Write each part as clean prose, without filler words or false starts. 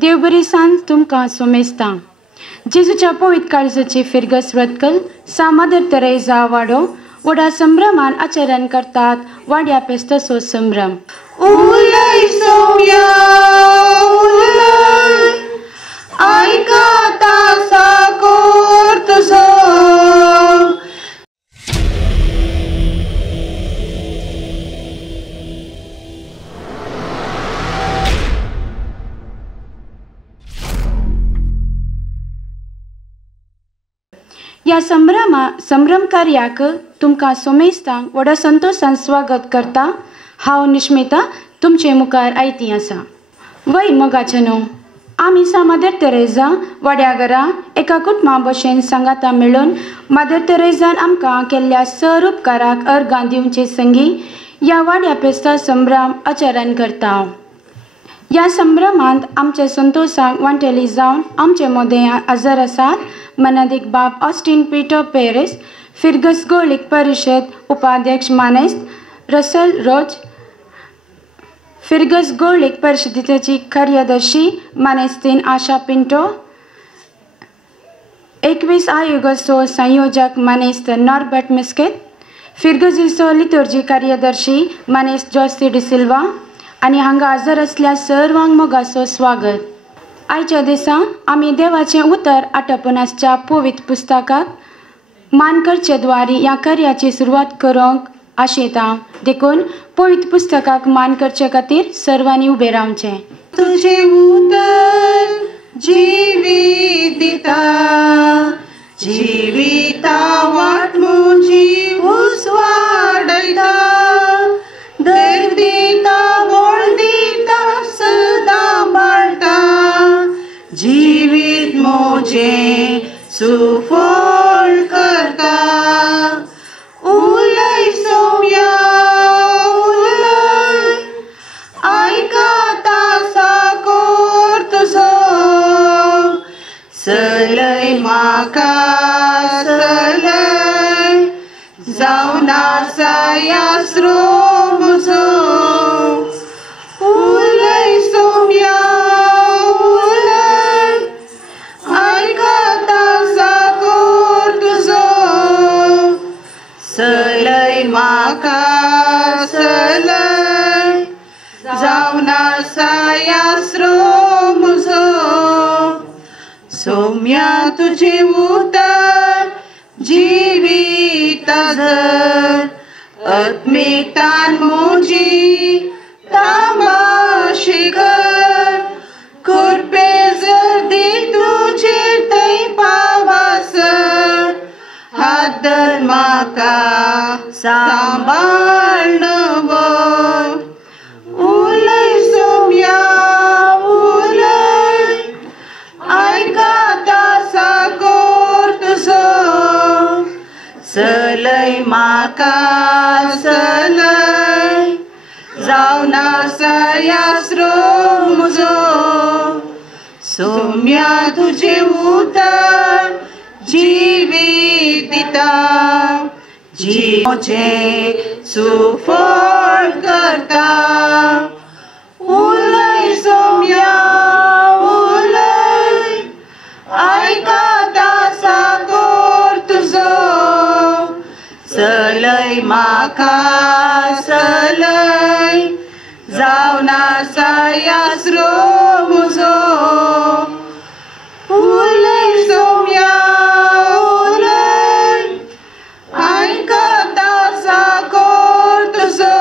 देव बरी सांज तुमकां सोमेस्तां. जेजूच्या पवित्र काळजाची फिरगस व्रतकल सा मदर तेरेसा वाडो व्हडा संभ्रमान आचरण करतात. वाड्या पेस्तसो संभ्रम. उलय सौम्या उलय, ऐकता साकोर तुझो. या संभ्रम कार्याक तुमकां सोमेस्तांक व्हडा संतोषान स्वागत करता. हांव निश्मिता तुमचे मुखार आयती आसा. वय मोगाचे न्हू, आमी सा मदर तेरेसा वाड्या घरा एका कुटुंबा भशेन सांगाता मेळून मदर तेरेसान आमकां केल्ल्या सर उपकाराक अर्गां दिवचे संगी ह्या वाड्या पेस्ता संभ्रम आचरण करता. ह्या संभ्रमांत आमचे संतोषाक वांटेली जावन आमचे मदें हजर आसात मनादीक बाब ऑस्टीन पीटर पेरेस, फिरगस गोळीक परिशद उपाध्यक्ष मानेस्त रसल रोज, फिरगस गोळीक परिशदेची कार्यदर्शी मानेस्तीन आशा पिंटो, 21 आयोगाचो संयोजक मानेस्त नॉर्बर्ट मिस्केत, फिरगसीचो लितुर्जी कार्यदर्शी मानेस्त जॉसी डिसिल्वा आनी हांगा हजर असल्या सर्वांक मोगाचो स्वागत. आयच्या दिसा आमी देवाचें उतर आटोपनासच्या पवित्र पुस्तकाक मान करचे द्वारी ह्या कार्याची सुरवात करूंक आशेता. देखून पवित्र पुस्तकाक मान करचे खातीर सर्वांनी उबे रावचें. तुझे उतर जिवीत दिता, जिविता वाट मुजी उसवाडयता. देव दिता बोळ दिता सदां बाळटा, जिवीत मोजे सुफळ करता. उलय सौम्या उलय, ऐकता साकोर तुझो. सलय म्हाका सलय, जावन आसा यास्रो म्हजो. उलय सौम्या उलय, ऐकता साकोर तुझो. सलय म्हाका सलय, जावन आसा यास्रो म्हजो. सौम्या तुझे उतर जिवीत आजर, आत्मिकतान मोजी तामाशी कर. कुरपे जर्दी तुझे थंय पावासर, हात धर म्हाका सांबाळ नवो. उलय सौम्या उलय, ऐकता साकोर तुझो. सलय म्हाका सलय, जावन आसा यास्रो म्हजो. सौम्या तुझे उतर जिवीत दिता, जिवचे सुफळ करता. उलय सौम्या उलय, ऐकता साकोर तुझो. सलय म्हाका सलय, जावन आसा यास्रो म्हजो. उलय सौम्या उलय, ऐकता साकोर तुझो.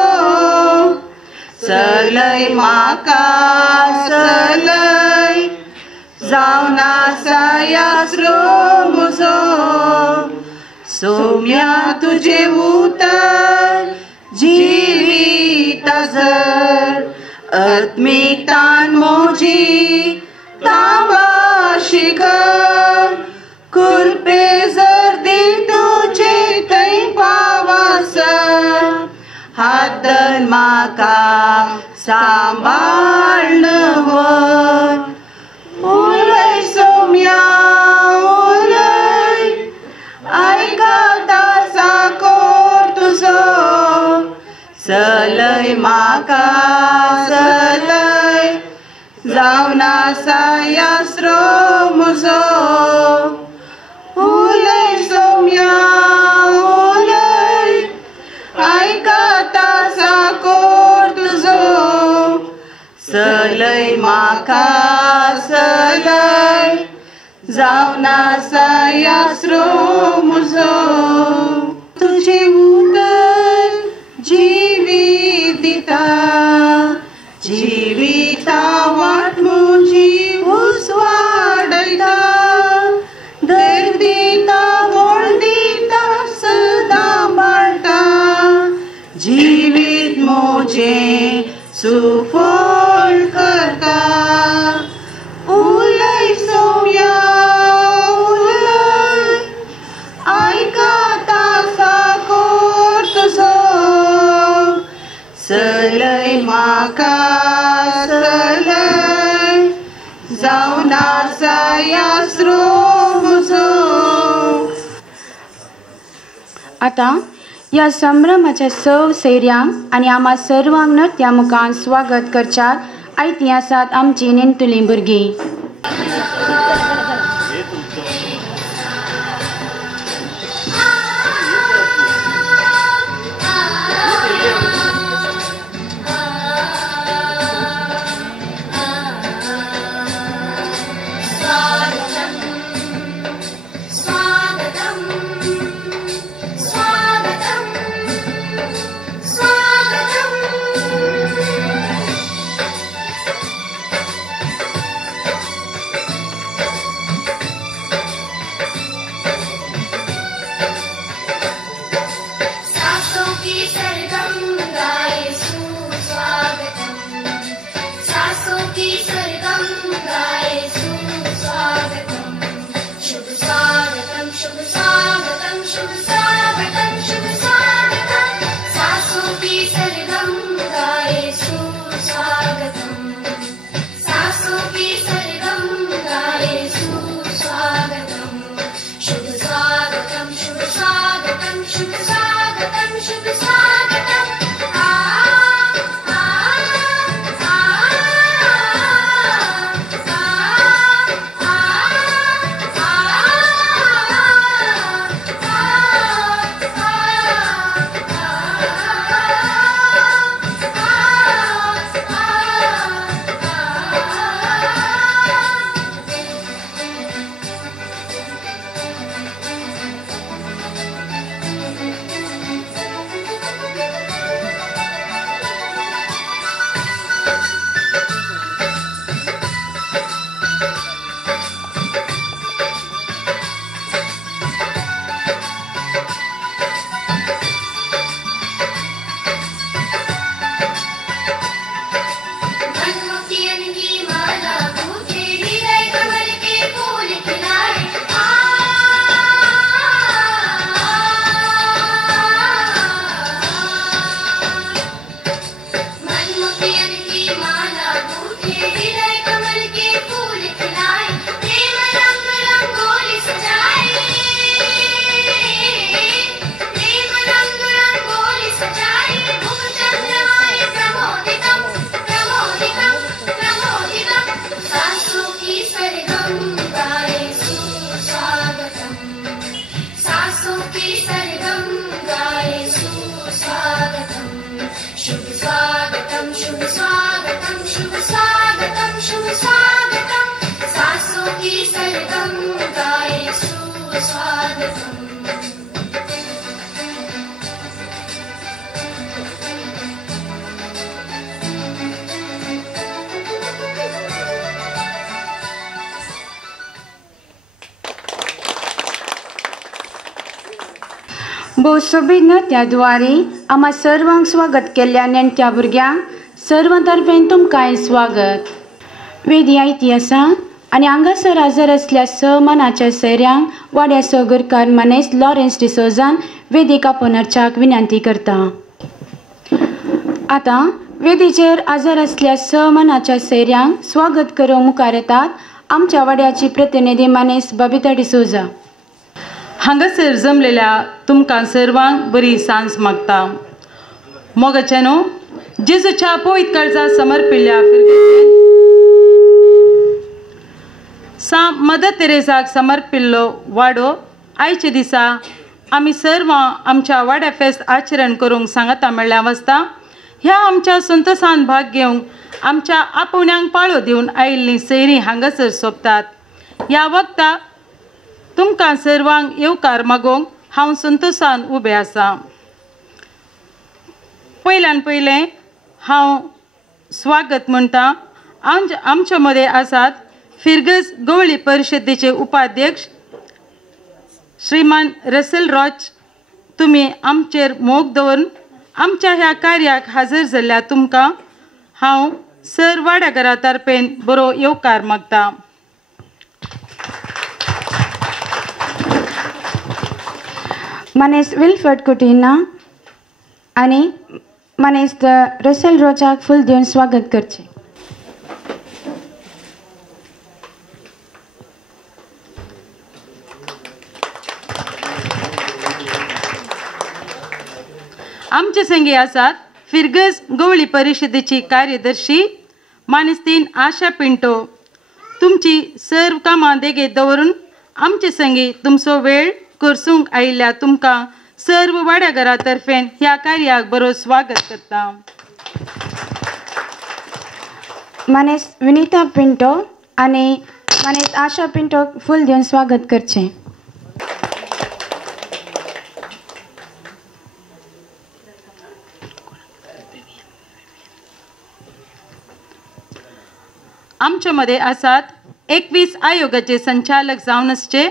सलय म्हाका सलय, जावन आसा यास्रो म्हजो. सौम्या तुझे उतर जिवीत आजर, आत्मिकतान मोजी तामाशी कर. कुरपे जर्दी तुझे थंय पावासर, हात धर म्हाका सांबाळ नवो. उलय सौम्या उलय, ऐकता साकोर तुझो. सलय म्हाका सलय, जावन जावन आसा यास्रो म्हजो उलय सौम्या उलय आयकता साकोर तुजो सलय म्हाका सलय जावन आसा यास्रो म्हजो तुजे उतर जिवीत दिता जिविता वाट म्हजी उसवाडयता दर दिता वळ दिता सदां बाळटा जिवीत म्हजें सुफळ करता उलय सौम्या उलय आयकता साकोर तुजो सलय म्हाका सलय जावन आसा यास्रो म्हजो. आता ह्या संभ्रमाच्या सव सैर्यांक आनी आम्हा सर्वांक नृत्या मुखान स्वागत करच्यात आयती आसात आमची नेणतुलीं भुरगीं. भोवसोबीत नृत्याद्वारे आम्हा सर्वांक स्वागत केल्ल्या नेणट्या भुरग्यांक सर्वांतर्फेन तुमकां स्वागत. वेदी आयती आसा आनी हांगासर हजर असल्या सहमानाच्या सैऱ्यांक वाड्या सहगुरकार मनेस लॉरेन्स डिसोजान वेदिका पुनर्चाक विनंती करता. आता वेदीचेर हजर असल्या सहमानाच्या सैऱ्यांक स्वागत करूंक मुखार येतात आमच्या वाड्याची प्रतिनिधी मनेस बबिता डिसोजा. हांगासर जमलेल्या तुमकां सर्वांक बरी सांज मागता. मोगाचेनो जेजूच्या पवित्र काळजात समर्पिल्ल्या फिरकेचेर मदर तेरेसाक समर्पिल्लो वाडो आयचे दिसा आमी सर्व आमच्या वाड्या फेस्त आचरण करूंक सांगता म्हणल्या वाजता ह्या आमच्या संतोषान भाग घेवंक आमच्या आपुण्यांक पाळो दिवन आयिल्लीं सैरीं हांगासर सोंपतात. ह्या वक्ताक तुमकां सर्वांक येवकार मागोवंक हांव संतोषान उबें आसा. पयल्यान पयलें हांव स्वागत म्हणटा. आमच्या मदें आसात फिरगस गवळी परिशदेचे उपाध्यक्ष श्रीमान रसेल रॉच. तुमी आमचेर मोग दवरून आमच्या ह्या कार्याक हजर जाल्ल्या तुमकां हांव सर वाड्यागरा तर्फेन बरो येवकार मागता. मनेस विल्फर्ड कुटिना आनी मनेस रसेल रॉचाक फूल दिवन स्वागत करचें. आमचे संगी आसात फिरगस गवळी परिशदेची कार्यदर्शी मानेस्तीन आशा पिंटो. तुमची सर्व कामां देगेत दवरून आमचे संगी तुमचो वेळ करसूंक आयिल्ल्या तुमकां सर्व वाड्यागरा तर्फेन ह्या कार्याक बरो स्वागत करता. मनेस विनीता पिंटो आनी मनेस आशा पिंटो फूल दिवन स्वागत करचें. आमच्या मध्ये आसात 21 आयोगाचे संचालक जावन आसचे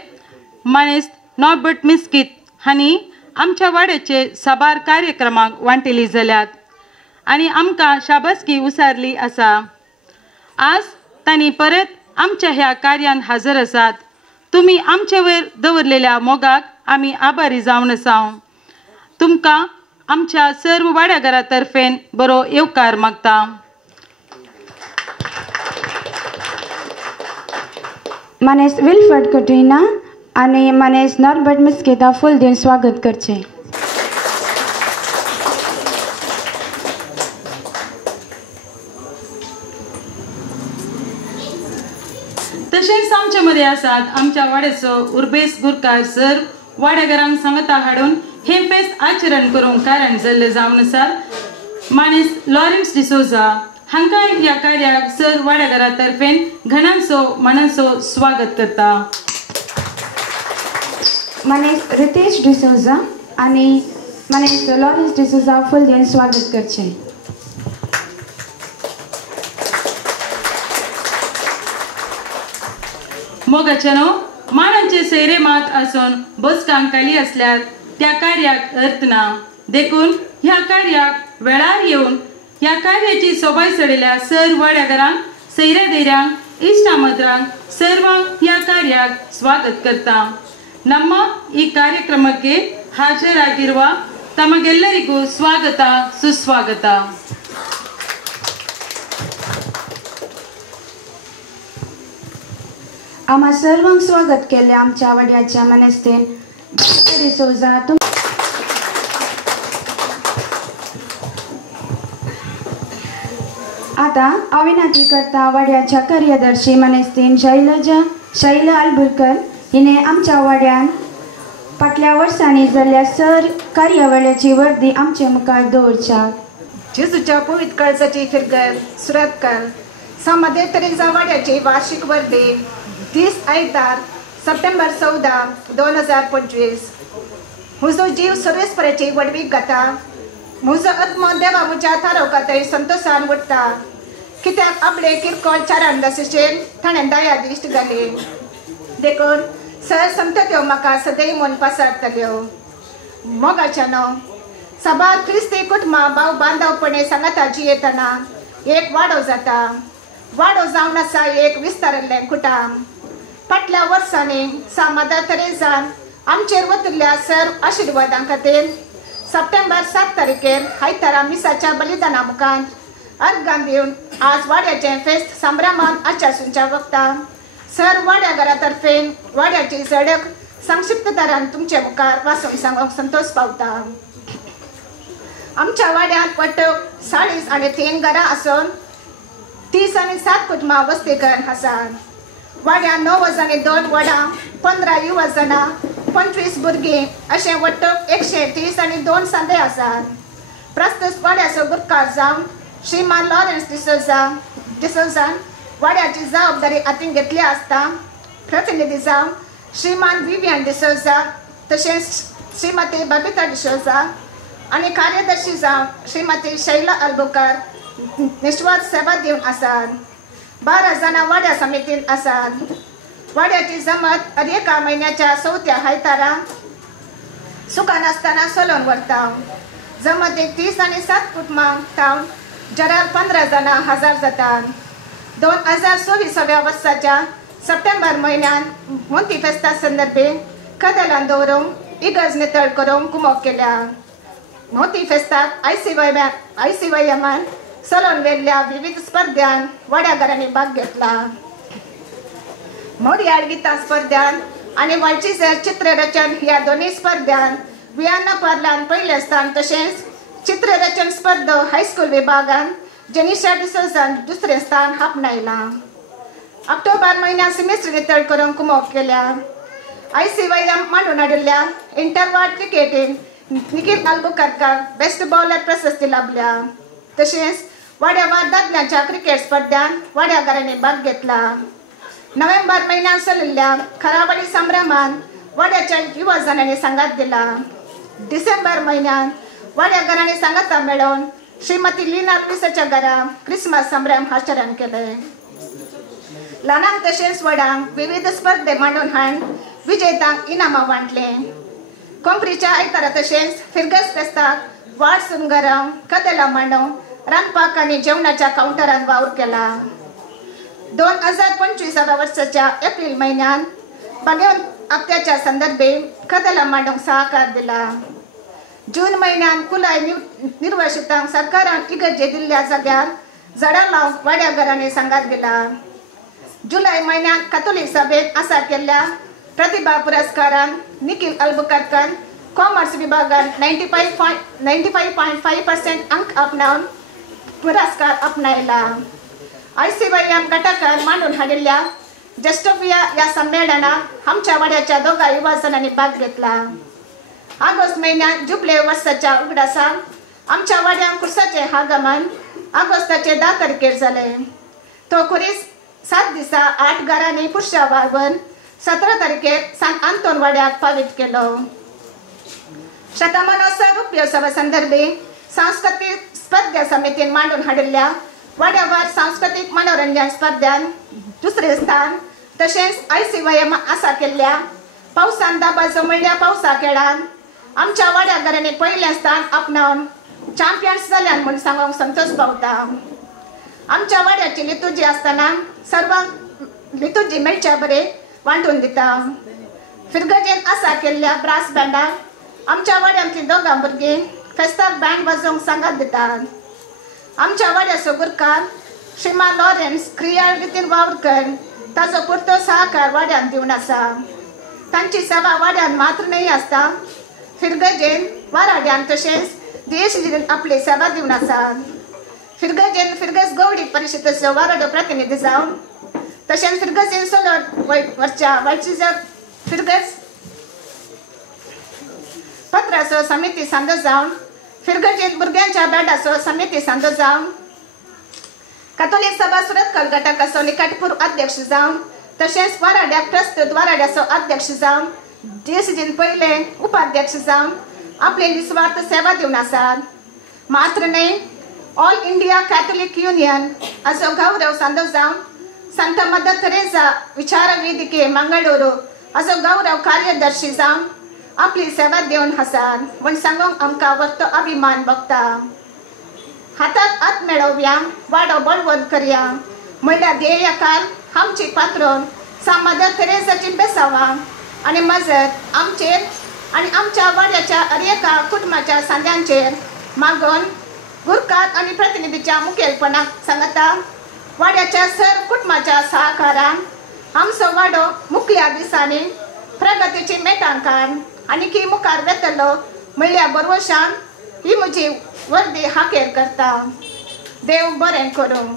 मनेस नॉर्बर्ट मिस्कीत हांणी आमच्या वाड्याचे साबार कार्यक्रमाक वांटेली जाल्यात आनी आमकां शाबासकी उसारली आसा. आज तांणी परत आमच्या ह्या कार्यान हजर आसात. तुमी आमचे वयर दवरलेल्या मोगाक आमी आभारी जावन आसा. तुमकां आमच्या सर्व वाड्यागरा तर्फेन बरो येवकार मागता. मनेस विल्फर्ड कुटिना आनी मनेस नॉर्बर्ट मिस्केता फूल दिवन स्वागत करचें. तशेंच आमच्या मध्ये आसात आमच्या वाड्याचो उर्बेस गुरकार सर वाड्यागरांक सांगता हाडून हे फेस्त आचरण करूंक कारण जाल्ले जावन आसात. मानेस लॉरेन्स डिसोजा हांकां ह्या कार्याक सर वाड्यागरा तर्फेन घणांचो मनाचो स्वागत करता. मनेस रितेश डिसोजा आनी मनेस लॉरेन्स डिसोजा फूल दिवन स्वागत करचें. मोगाचेनो मानांचे सैरे मात आसून बसकांक खाली असल्यार त्या कार्याक अर्थ ना. देखून ह्या कार्याक वेळार येवन ह्या कार्याची सोबाय चडयल्या सर वाड्यागरांक सैऱ्या धैर्यांक इष्टामत्रांक सर्वांक ह्या कार्याक स्वागत करता. ನಮ್ಮ ಈ ಕಾರ್ಯಕ್ರಮಕ್ಕೆ ಹಾಜರಾಗಿರುವ ತಮಗೆಲ್ಲರಿಗೂ ಸ್ವಾಗತ ಸುಸ್ವಾಗತ. आम्हा सर्वांक स्वागत केले आमच्या वाड्याच्या मनेस्तेन डिसोजा. आता हांव विनंती करता वाड्याच्या कार्यदर्शी मनेस्तेन शैला आलबुरकर हिने आमच्या वाड्यान फाटल्या वर्सांनी जाल्ल्या सर कार्यावळीची वर्दी आमचे मुखार दवरच्या. जेजूच्या पवित्र काळजाची फिरगल सुरतकर मदर तेरेसा वाड्याची वार्षिक वर्दी 30 आयतार सप्टेंबर 14, 2025. म्हजो जीव सर्वेस्पराची वडवीक घाता. म्हजो आत्मो देवा म्हज्या थारोवकातय संतोशान उठता. कित्याक आपले किरकोळ चारान दसेचेर ताणें दया दिश्ट घाली. देखून सर संतत्यो म्हाका सदैव मन पासरतल्यो. मोगाच्यानो साबार क्रिस्ती कुटुंबां भाव बांदवपणे सांगाता जियेतना एक वाडो जाता. वाडो जावन आसा एक विस्तारिल्लें कुटुंब. फाटल्या वर्सांनी मदर तेरेसान आमचेर वतिल्ल्या सर्व आशिर्वादां खातीर सप्टेंबर 7 तारखेर आयतारा मिसाच्या बलिदाना मुखांत अर्घां दिवन आज वाड्याचें फेस्त संभ्रमान आचासूंच्या वखदां सर वाड्यागरा तर्फेन वाड्याची झडक संक्षिप्त दरान तुमचे मुखार वाचून सांगूंक संतोश पावता. आमच्या वाड्यांत पट्टोक 40 आनी 3 घरां आसून 30 आनी 7 कुटुंबां वस्तीकर आसात. वाड्या 9 आनी 2 वडां 15 युवा जाणां 25 भुरगीं अशें वट्टोक 130 आनी 2 सांदे आसात. प्रस्तुत वाड्याचो गुरकार जावन श्रीमान लॉरेन्स डिसोजान वाड्याची जबाबदारी हातीन घेतली आसता प्रतिनिधी जावन श्रीमान विवियन डिसोजा तशेंच श्रीमती बबिता डिसोजा आनी कार्यदर्शी जावन श्रीमती शैला अल्बुकार निस्वार्थ सेवा दिवन आसात. 12 जाणां वाड्या समितीन आसात. वाड्याची जमत एका म्हयन्याच्या 4थ्या आयतारा सुखान आसतना चलोवन व्हरता. जमतीक 30 आनी 7 कुटुंबां थावन जरार 15 जाणां हजर जातात. 2024 वर्साच्या सप्टेंबर म्हयन्यात मोती फेस्ता संदर्भी कदेलान दवरूंक इगर्ज नितळ करूंक कुमक केल्या. मोती फेस्ताक ICYMन चलोवन वेल्ल्या विविध स्पर्धांत वाड्याकारांनी भाग घेतला. मोडयाड गितां स्पर्धांत आनी वालचीचेर चित्ररचन ह्या दोनूय स्पर्धांत वियाना पार्लान पयलें स्थान तशेंच चित्ररचन स्पर्धो हायस्कूल विभागांत जेनिशा डिसोजान 2रे स्थान आपणायलां. ऑक्टोबर म्हयन्यात सेमिस्टर नितळ करूंक कुमक केल्या. ICYM मांडून हाडिल्ल्या इंटरवार्ड क्रिकेटीन निखिल अल्बुकर्काक बेस्ट बॉलर प्रशस्ती लाभल्या. तशेंच वाड्यावार दादल्यांच्या क्रिकेट स्पर्धांत वाड्याकारांनी भाग घेतला. नोव्हेंबर म्हयन्यात चलिल्ल्या खरावाडी संभ्रमान वाड्याच्या युवा जाणांनी सांगात दिला. डिसेंबर म्हयन्यात वाड्याकारांनी सांगाता मेळोवन श्रीमती लीना लुइसाच्या घरा क्रिसमस संभ्रम आचरण केले. ल्हानांक तशेंच व्हडांक विविध स्पर्धे मांडून हाड विजेत्यांक इनामां वांटले. कोंपरीच्या आयतारा तशेंच फिरगस फेस्ताक वाड सुनगरां कदेलां मांडून रांदपाक आनी जेवणाच्या कावंटरांत वावर केला. 2025 वर्साच्या एप्रिल म्हयन्यात बागेवन हप्त्याच्या संदर्भी कदेलां मांडूंक सहकार दिला. जून म्हयन्यात कुलाय निर्वासितांक सरकारान इगर्जे दिल्ल्या जाग्यार झाडां लावंक वाड्याकारांनी सांगात दिला. जुलय म्हयन्यात कॅथोलिक सभेत आसा केल्ल्या प्रतिभा पुरस्कारान निखिल अल्बुकर्कान कॉमर्स विभागात 95.5% अंक आपणावन पुरस्कार आपणायला. ICYM गटाकार मांडून हाडिल्ल्या जस्टोफिया ह्या संमेलनात आमच्या वाड्याच्या 2 युवा जाणांनी भाग घेतला. ऑगस्ट म्हयन्यात जुबले वर्साच्या उगडासान आमच्या वाड्यान कुर्साचें आगमन ऑगस्टाचे 10 तारखेर जालें. तो कुरीस 7 दिसा 8 घरांनी पुरुषा वाळवून 17 तारखेर सान आंतोन वाड्याक पावीत केलो. शतमानोत्सव उपयोत्सवा संदर्भी सांस्कृतिक स्पर्धा समितीन मांडून हाडिल्ल्या वाड्यावार सांस्कृतिक मनोरंजन स्पर्धांत 2रे स्थान तशेंच ICYM आसा केल्ल्या पावसान दाबाजो म्हणल्या पावसा खेळांत आमच्या वाड्याकारांनी पयलें स्थान आपणावन चॅम्पियन्स जाल्यान म्हूण सांगूंक संतोश पावता. आमच्या वाड्याची लितुजी आसतना सर्वांक लितुजी मेळच्या बरें वांटून दिता. फिरगजेन आसा केल्ल्या ब्रास बँडाक आमच्या वाड्यांतली 2 भुरगीं फेस्ताक बँड वाजोवंक सांगात दितात. आमच्या वाड्याचो गुरकार श्रीमान लॉरेन्स क्रियाळ रितीन वावरकर ताचो पुरतो सहकार वाड्यान दिवन आसा. तांची सेवा वाड्यान मात्र न्हय आसता फिरगजेन वाराड्यान तशेंच देशजीन आपली सेवा दिवन आसात. फिरगजेन फिरगस गवडी परिशदेचो वाराडो प्रतिनिधी जावन तशेंच फिरगजेन सोलोर वरच्या वायचीजर फिरगस पत्राचो समिती सांदो जावन फिरगजेन भुरग्यांच्या बॅडाचो समिती सांदो जावन कॅथोलिक सभा सुरतकल घटकाचो निकटपूर्व अध्यक्ष जावन तशेंच वाराड्याक प्रस्तुत वाराड्याचो अध्यक्ष जावन देशजीन पयले उपाध्यक्ष जावन आपली निस्वार्थ सेवा दिवन आसात. मात्र न्हय ऑल इंडिया कॅथोलिक युनियन हाचो गौरव सांदो जावन संत मदर तेरेसा विचार वेदिके मंगळूरू हाचो गौरव कार्यदर्शी जावन आपली सेवा दिवन आसात म्हूण सांगूंक आमकां वरतो अभिमान भोगता. हाताक हात मेळोवया वाडो बळवंत करया म्हणल्यार ध्येयकार आमची पात्रोन सा मदर तेरेसाची बेसावां आनी मजत आमचेर आनी आमच्या वाड्याच्या एका कुटुंबाच्या सांद्यांचेर मागून गुरकार आनी प्रतिनिधीच्या मुखेलपणाक सांगता. वाड्याच्या सर कुटुंबाच्या सहकारान आमचो वाडो मुखल्या दिसांनी प्रगतीची मेटांकान आनी मुखार वेतलो म्हणल्या बरवशान ही म्हजी वर्दी हाकेर करता. देव बरें करूं.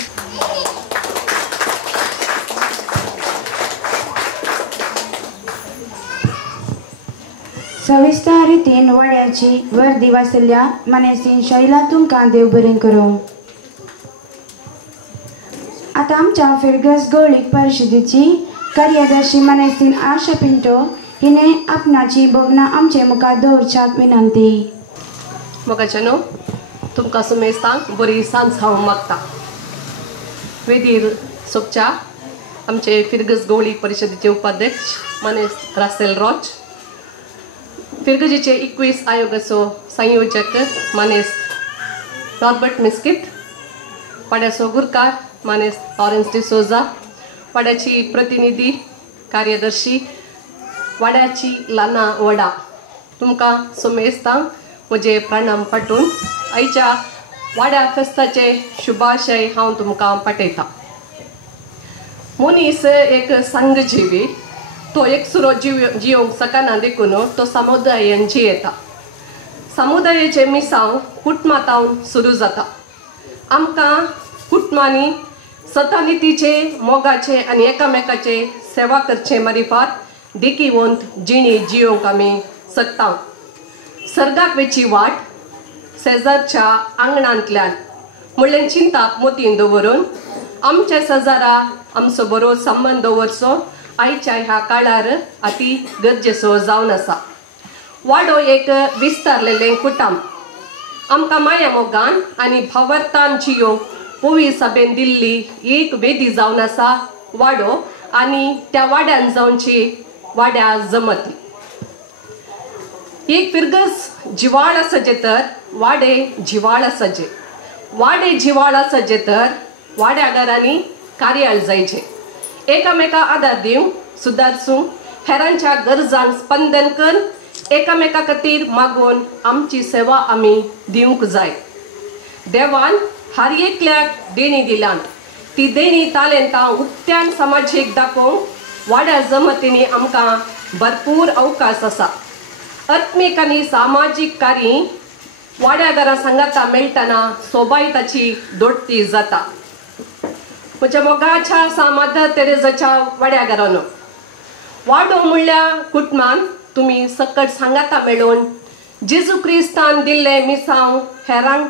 सविस्तर रितीन वाड्याची वर्दी वाचल्या मनेसीन शैला तुमकां देव बरें करूं. आता आमच्या फिरगस गवळीक परिशदेची कार्यदर्शी मनेसीन आशा पिंटो हिने आपणाची भोवना आमचे मुखार दवरच्याक विनंती. मोगाचेनो तुमकां सुमेस्तांक बरी सांज हांव मागता. वेदीर सोपच्या आमचे फिरगस गवळीक परिशदेचे उपाध्यक्ष मनेस रासेल रॉच, फिरगजीचे 21 आयोगाचो संयोजक मनेस नॉर्बर्ट मिस्किट, वाड्याचो गुरकार मनेस लॉरेन्स डिसोजा, वाड्याची प्रतिनिधी कार्यदर्शी वाड्याची लाना वडा, तुमकां सुमेस्तांक म्हजे प्रणाम पाठवून आयच्या वाड्या फेस्ताचे शुभाशय हांव तुमकां पाठयतां. मनीस एक संघ जिवी, तो एकसुरो जियोंक सकना देखून तो समुदायान जियेता. समुदायाचे मिसांव कुटुंबांतावन सुरू जाता. आमकां कुटुंबांनी सतानितीचे मोगाचे आनी एकामेकाचे सेवा करचे मारिफात देखीवंत जिणी जियोंक आमी शकता. सर्गाक वेची वाट शेजारच्या आंगणांतल्यान म्हणल्यार चिंताक मोतीन दवरून आमच्या शेजारा आमचो बरो संबंद दवरचो आयच्या ह्या काळार अति गरजेचो जावन आसा. वाडो एक विस्तारलेलें कुटुंब आमकां माया मोगान आनी भावार्थान जियोंक पोवी सभेन दिल्ली एक वेदी जावन आसा. वाडो आनी त्या वाड्यान जावची वाड्या जमतली. एक फिरगस जिवाळा सजे तर वाडे जिवाळा सजे, वाडे जिवाळा सजे तर वाड्या घरांनी कार्याळ जायचे. एकामेका आदार दिवंक सुदारसूंक हेरांच्या गरजांक स्पंदन करून एकामेका खातीर मागून आमची सेवा आमी दिवंक जाय. देवान हर एकल्याक देणी दिल्यान ती देणी तालेंतां उक्त्यान समाजीक दाखोवंक वाड्या जमतींनी आमकां भरपूर अवकाश आसा. आत्मीक आनी सामाजीक कार्य वाड्या घरा सांगाता मेळटना सोबायताची दोडती जाता. म्हज्या मोगाच्या सामाद तेरेजाच्या वाड्या घरानो वाडो म्हणल्यार कुटुंबान तुमी सकट सांगाता मेळोवन जेजू क्रिस्तान दिल्ले मिसांव हेरांक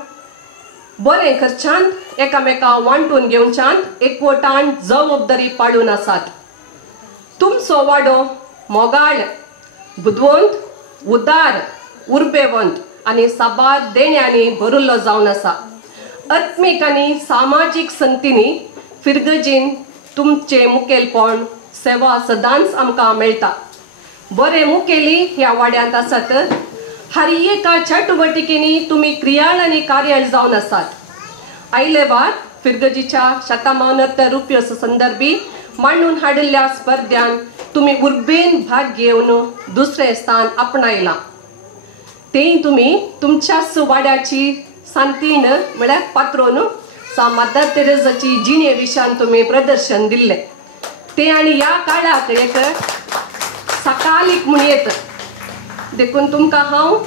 बरें करच्यांत एकामेका वांटून घेवच्यांत एकवटान जबाबदारी पाडून आसात. तुमचो वाडो मोगाळ, बुदवंत, उदार, उर्बेवंत आनी साबार देण्यांनी भरिल्लो जावन आसा. आत्मीक आनी सामाजीक संतींनी फिरगजीन तुमचे मुखेलपण सेवा सदांच आमकां मेळटा. बरे मुखेली ह्या वाड्यांत आसात. हर एका चटवटिकेनी तुमी क्रियाळ आनी कार्याळ जावन आसात. आयले वार फिरगजीच्या शतमानोत्तर रुपयोत्सव संदर्भी मांडून हाडिल्ल्या स्पर्धांत तुमी उर्बेन भाग घेवन दुसरें स्थान आपणायलां. तें तुमी तुमच्याच वाड्याची सांतीण म्हळ्यार पात्रोन सा मदर तेरेजाची जिणे विशयान तुमी प्रदर्शन दिल्लें. तें आनी ह्या काळाक एक सकालीक म्हूण येता देखून तुमकां हांव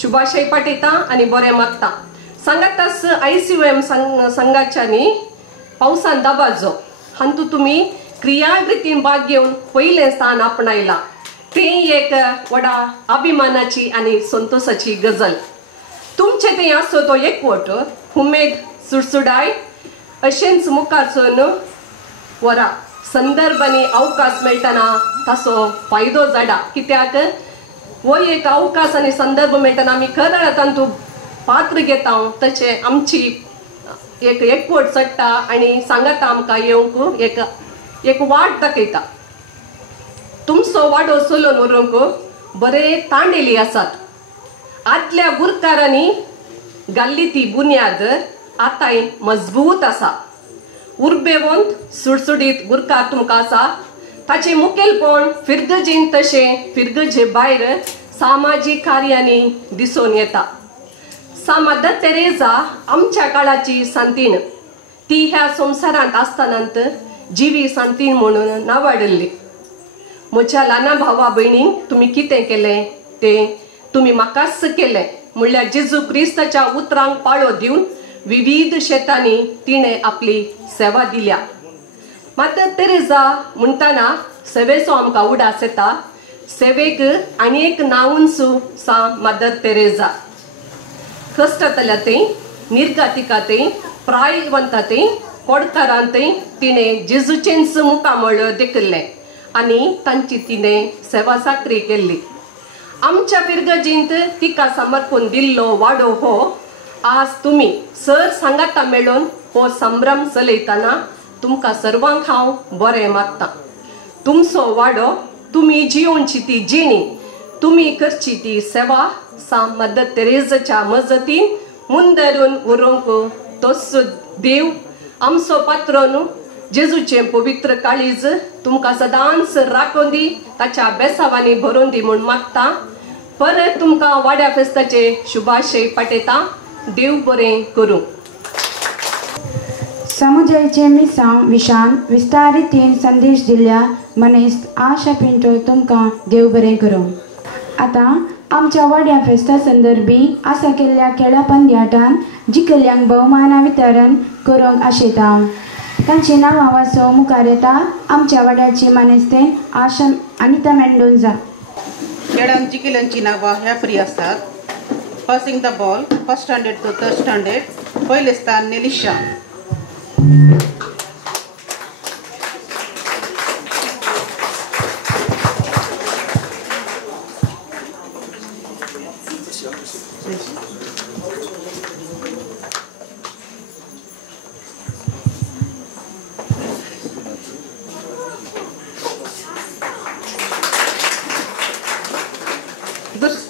शुभाशय पाठयतां आनी बरें मागतां. सांगातास ICOM संघाच्यांनी पावसान दबाजो हातूंत तुमी क्रियाळ रितीन भाग घेवन पयलें स्थान आपणायलां. तें एक व्हडा अभिमानाची आनी संतोशाची गजाल. तुमचें तें आसो तो एकवट उमेद सुडसुडाय अशेंच मुखारसून वरा. संदर्भ आनी अवकाश मेळटना ताचो फायदो जाडा. कित्याक हो एक अवकाश आनी संदर्भ मेळटना आमी खऱ्या तातूंत पात्र घेता तशें आमची एक एकवट चडटा आनी सांगाता आमकां येवंक एक वाट दाखयता. तुमचो वाडो चलोवन व्हरूंक बरे तांडेली आसात. आदल्या गुरकारांनी घाल्ली ती बुन्याद आतांय मजबूत आसा. उर्बेवंत सुडसुडीत गुरकार तुमकां आसा. ताचें मुखेलपण फिरगजीन तशें फिरगजे भायर सामाजीक कार्यांनी दिसून येता. सा मदर तेरेजा आमच्या काळाची सांतीण. ती ह्या संवसारांत आसतनांत जिवी सांतीण म्हणून नांवाडिल्ली. म्हज्या ल्हान भावा भयणींक तुमी कितें केलें तें तुमी म्हाकाच केलें. म्हणल्यार जेजू क्रिस्ताच्या उतरांक पाळो दिवन विविध शेतांनी तिणें आपली सेवा दिल्या. मात तेरेजा म्हणटना सेवेचो आमकां उडास येता. सेवेक आनी एक नावूनसू सा मदर तेरेजा कष्टतल्या निर्गातिकाते प्रायवंताते कोडकारांते तिणें जेजूचेंच मुखामळ देखले आनी तांची तिणें सेवा साकरी केल्ली. आमच्या पिरगजींत तिका समर्पून दिल्लो वाडो हो आज तुम्ही सर सांगाता मेळून हो संभ्रम चलयतना तुमकां सर्वांक हांव बरें मागतां. तुमचो वाडो तुम्ही जिवनची ती जिणी तुम्ही करची ती सेवा सा मदर तेरेजाच्या मजतीन मुंदरून उरोंक तोच देव आमचो पात्रोन जेजूचे पवित्र काळीज तुमकां सदांच राखून दी ताच्या बेसावांनी भरून दी म्हूण मागता. परत तुमकां वाड्या फेस्ताचे शुभाशय पाठयता. देव बरें करूं. समुदायाचे मिसांव विशान विस्तारीतीन संदेश दिल्ल्या मनीस आशा पिंटो तुमकां देव बरें करूं. आतां आमच्या वाड्या फेस्ता संदर्भी आसा केल्ल्या खेळा पंद्याटान जिखल्ल्यांक भोवमानां वितरण करूंक आशयता. तांची नांवां वाचूंक मुखार येता आमच्या वाड्याची मानेस्तें आशा अनिता मेंडोजा. खेळांत जिखिल्ल्यांची नांवां ह्या परी आसात. Passing the ball first standard to third standard पयलें स्थान नेलिशा.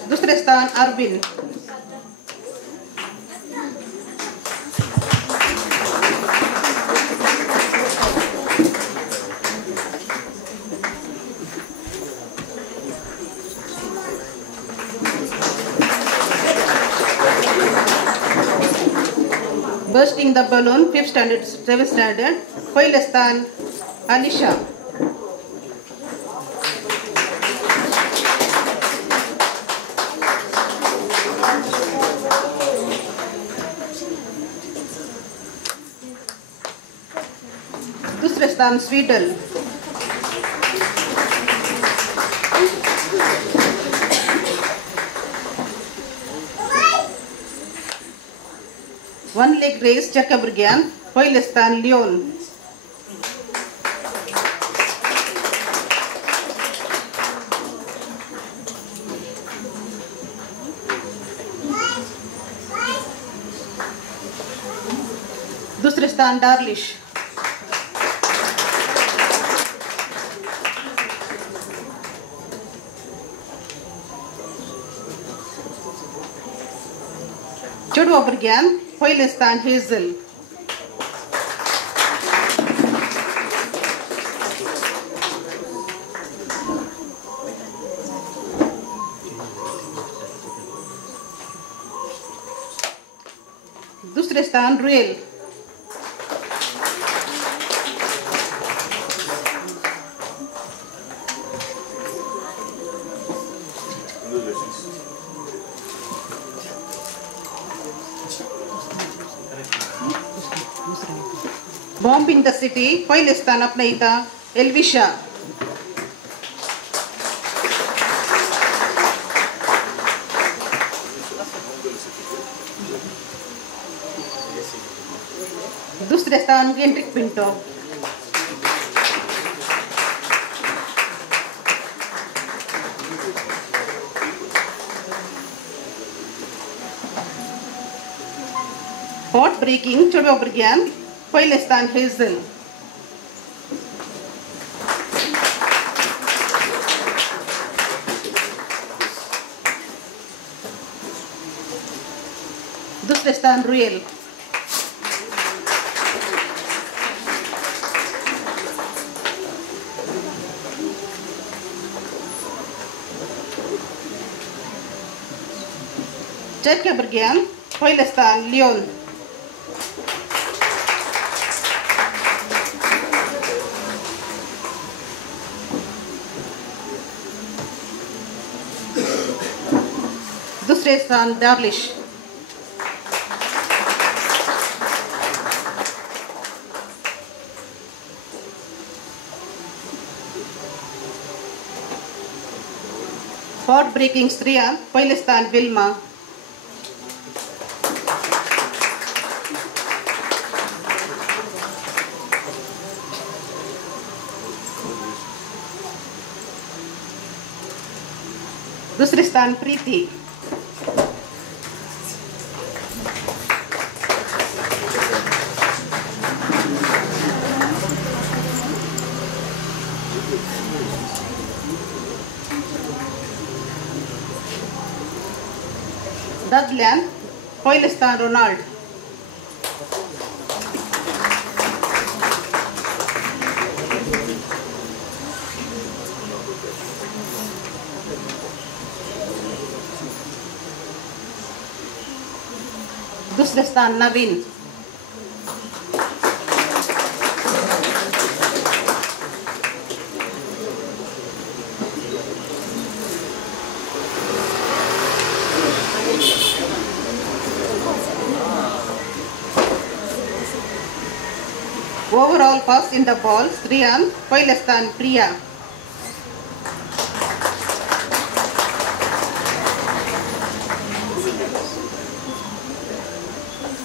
दुसरे स्थान Arvind. Bursting the balloon 5th standard 7th standard पहिले स्थान अलिशा. दुसरे स्थान स्वीडन. वन लेग रेस चक्का भुरग्यान पयलें स्थान लिओन. दुसरे स्थान डार्लिश. चेडवा भुरग्यान पयलें स्थान हेझल. दुसरे स्थान रुएल. बॉम्बिंग द सिटी पहिले स्थान आपणयता एल्विशा. दुसरे स्थान गेंट्रिक पिंटो. हॉट ब्रेकिंग चेडवा भुरग्यान पयलें स्थान हेझल. दुसरे स्थान रुएल. चेडक्या भुरग्यान पयलें स्थान लिओन. दुसरे स्थान डार्लिश. पॉट ब्रेकिंग स्त्रियांत पयलें स्थान विल्मा. दुसरे स्थान प्रीती. दादल्यान पयलें स्थान रोनाल्ड. दुसरे स्थान Naveen. Overall first in the ball स्त्रियांत पयलें स्थान प्रिया.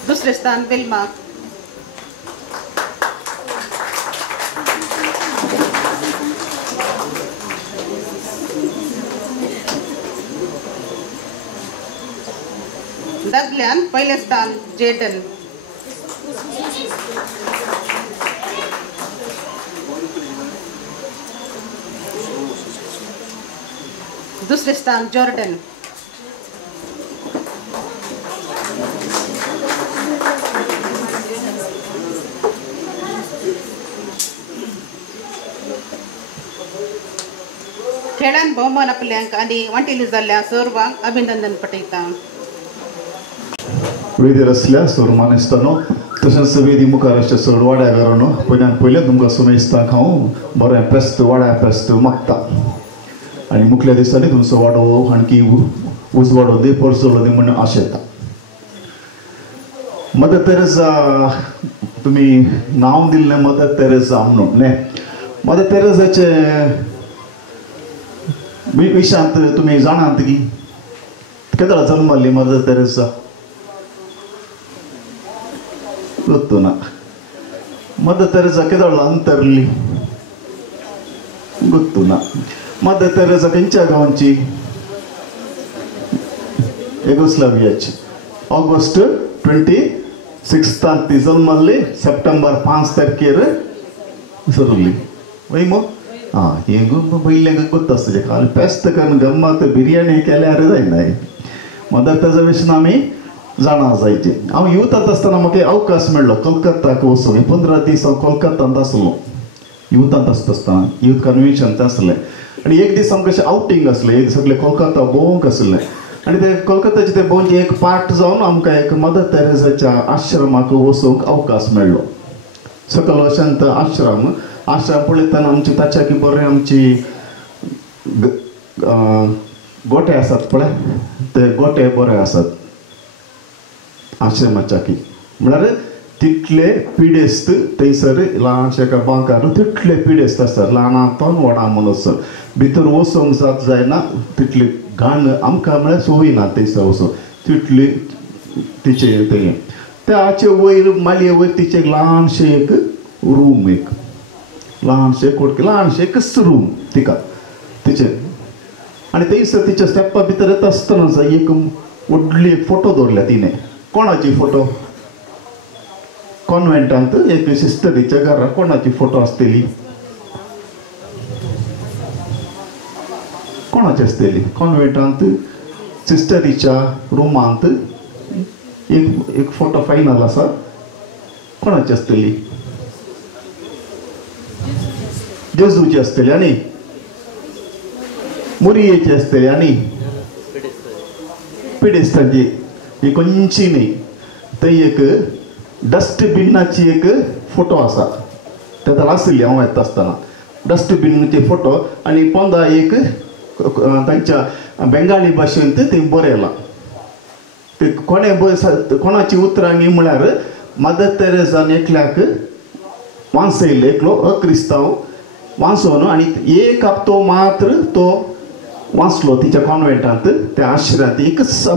दुसरे स्थान विल्मा. दादल्यान पयलें स्थान जेडन. दुसरे स्थान जॉर्डन. खेळान भोवमान आपल्यांक आनी वांटेली जाल्ल्या सर्वांक अभिनंदन पटयता. वेदीर आसल्या सर्वमानेस्तानो तशेंच वेदी मुखार अशें चड वाड्या घरानो पयलें तुमकां सुमेस्ताक हांव बरें फेस्त वाड्या फेस्त मागता आनी मुखल्या दिसांनी तुमचो वाडो आणकी उजवाडो दी परचलो दी म्हणून आशेता. मदर तेरेसा तुमी नांव दिल्लें मदर तेरेसा म्हणून न्ही. मदर तेरेसाचे विशयांत तुमी जाणात की केदळ जल्मल्ली मदर तेरेसा ಗೊತ್ತು ನಾ ಮದರ್ ತೆರೆಸಾ ಕೆದಳ ಅಂತರ್ಲಿ ಗೊತ್ತು ನಾ ಮದರ್ ತೆರೆಸಾ ಕೆಂಚ गांवची युगोस्लावियाची ऑगस्ट 26 ती जल्मल्ली सप्टेंबर 5 तारखेर सरली वय मग हां हेंग बैल्यांक ಗೊತ್ತು आसले काल फेस्त करून गम्मत बिर्याणी केल्यार जायना. मदर तेरेसा विशीं आमी जाणा जायचे. हांव युथांत आसतना म्हाका अवकाश मेळ्ळो कलकत्ताक वचूंक. 15 दीस हांव कोलकातांत आसलो युथांत आसतना युथ कन्वेन्शन तें आसलें आनी एक दीस आमकां अशें आउटींग आसलें. एक सगळें कोलकाता भोंवूंक आसलें आनी ते कोलकाताचे ते भोंवचे एक पार्ट जावन आमकां एक मदर तेरेसाच्या आश्रमाक वचूंक अवकाश मेळ्ळो. सकल वशांत आश्रम पळयतना आमची ताच्या बरें आमची गोठे आसात पळय ते गोठे बरे आसात आश्रमाच्या की म्हळ्यार तितले पिडेस्त थंयसर ल्हानशे एका बांकार तितले पिडेस्त आसतात ल्हानांतून व्हडा म्हणसर भितर वचोंक जात जायना तितली घाण आमकां म्हळ्यार सोय ना थंयसर वचोंक तितली तिचे तें त्याचे वयर मालये वयर तिचे एक ल्हानशें एक रूम एक ल्हानशें कुडके ल्हानशें एकच रूम तिका तिचे आनी थंयसर तिच्या स्टेपा भितर येता आसतना एक व्हडली एक फोटो दवरल्या तिणें. कोणाची फोटो कॉन्वेंटांत एक सिस्टरीच्या घरा कोणाची फोटो आसतली कोणाची आसतली कॉन्वेंटांत सिस्टरीच्या रुमांत एक फोटो फायनल आसा कोणाची आसतली जेजूची आसतली आनी मुरयेची आसतली आनी पिडेस्ताची ही खंयची न्ही. थंय एक डस्टबिनाची एक फोटो आसा तें आसली हांव येता आसतना डस्टबिनाचे फोटो आनी पोंदा एक तांच्या बेंगाली भाशेंत थंय बरयलां. ते कोणाची उतरांनी म्हळ्यार मदर तेरेसान एकल्याक वांसयले एकलो अक्रिस्तांव वांसोन आनी एक हप्तो मात्र तो वाचलो तिच्या कॉन्व्हेंटांत त्या आश्रयात एकच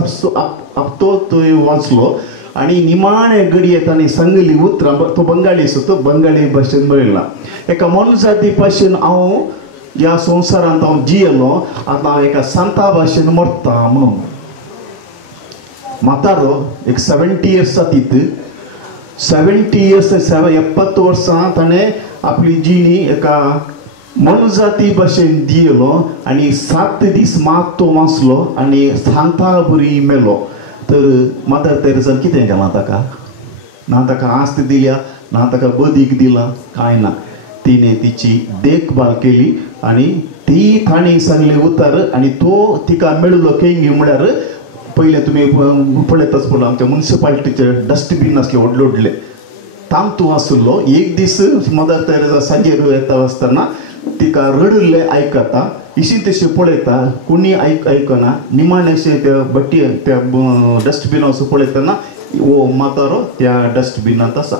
हप्तो तो वाचलो आणि निमाणे गडी येताना सांगली उतरा तो बंगाली असो तो बंगाली भाशेन बरयला एका मनजाती भाशेन हांव ह्या संवसारांत हांव जियेलो आतां हांव एका संता भाशेन मरता म्हणून म्हातारो एक 70 इयर्स जातीत 70 इयर्स 70 वर्सां ताणें आपली जिणी एका मनजाती भाशेन दियलो आणि 7 दीस मात तो वाचलो आणि सांता बरी मेलो तर मदर तेरेसान कितें केलां ताका ना ताका आस्त दिल्या ना ताका बदीक दिला कांय ना तिने तिची देखभाल केली आणि ती ताणी सांगले उतार आणि तो तिका मेळलो केंगी म्हळ्यार पयले तुमी पळयताच पडलो आमच्या म्युनिसिपालिटीचे डस्टबीन आसले व्हडले व्हडले तांतू आसलो एक दीस मदर तेरेसा सांजेर येता आसतना तिका रडले आयकता इशी तशें पळयता कोणी आयकना निमाणेशें त्या बट्टी त्या डस्टबिना वचून पळयतना वो म्हातारो त्या डस्टबिनांत आसा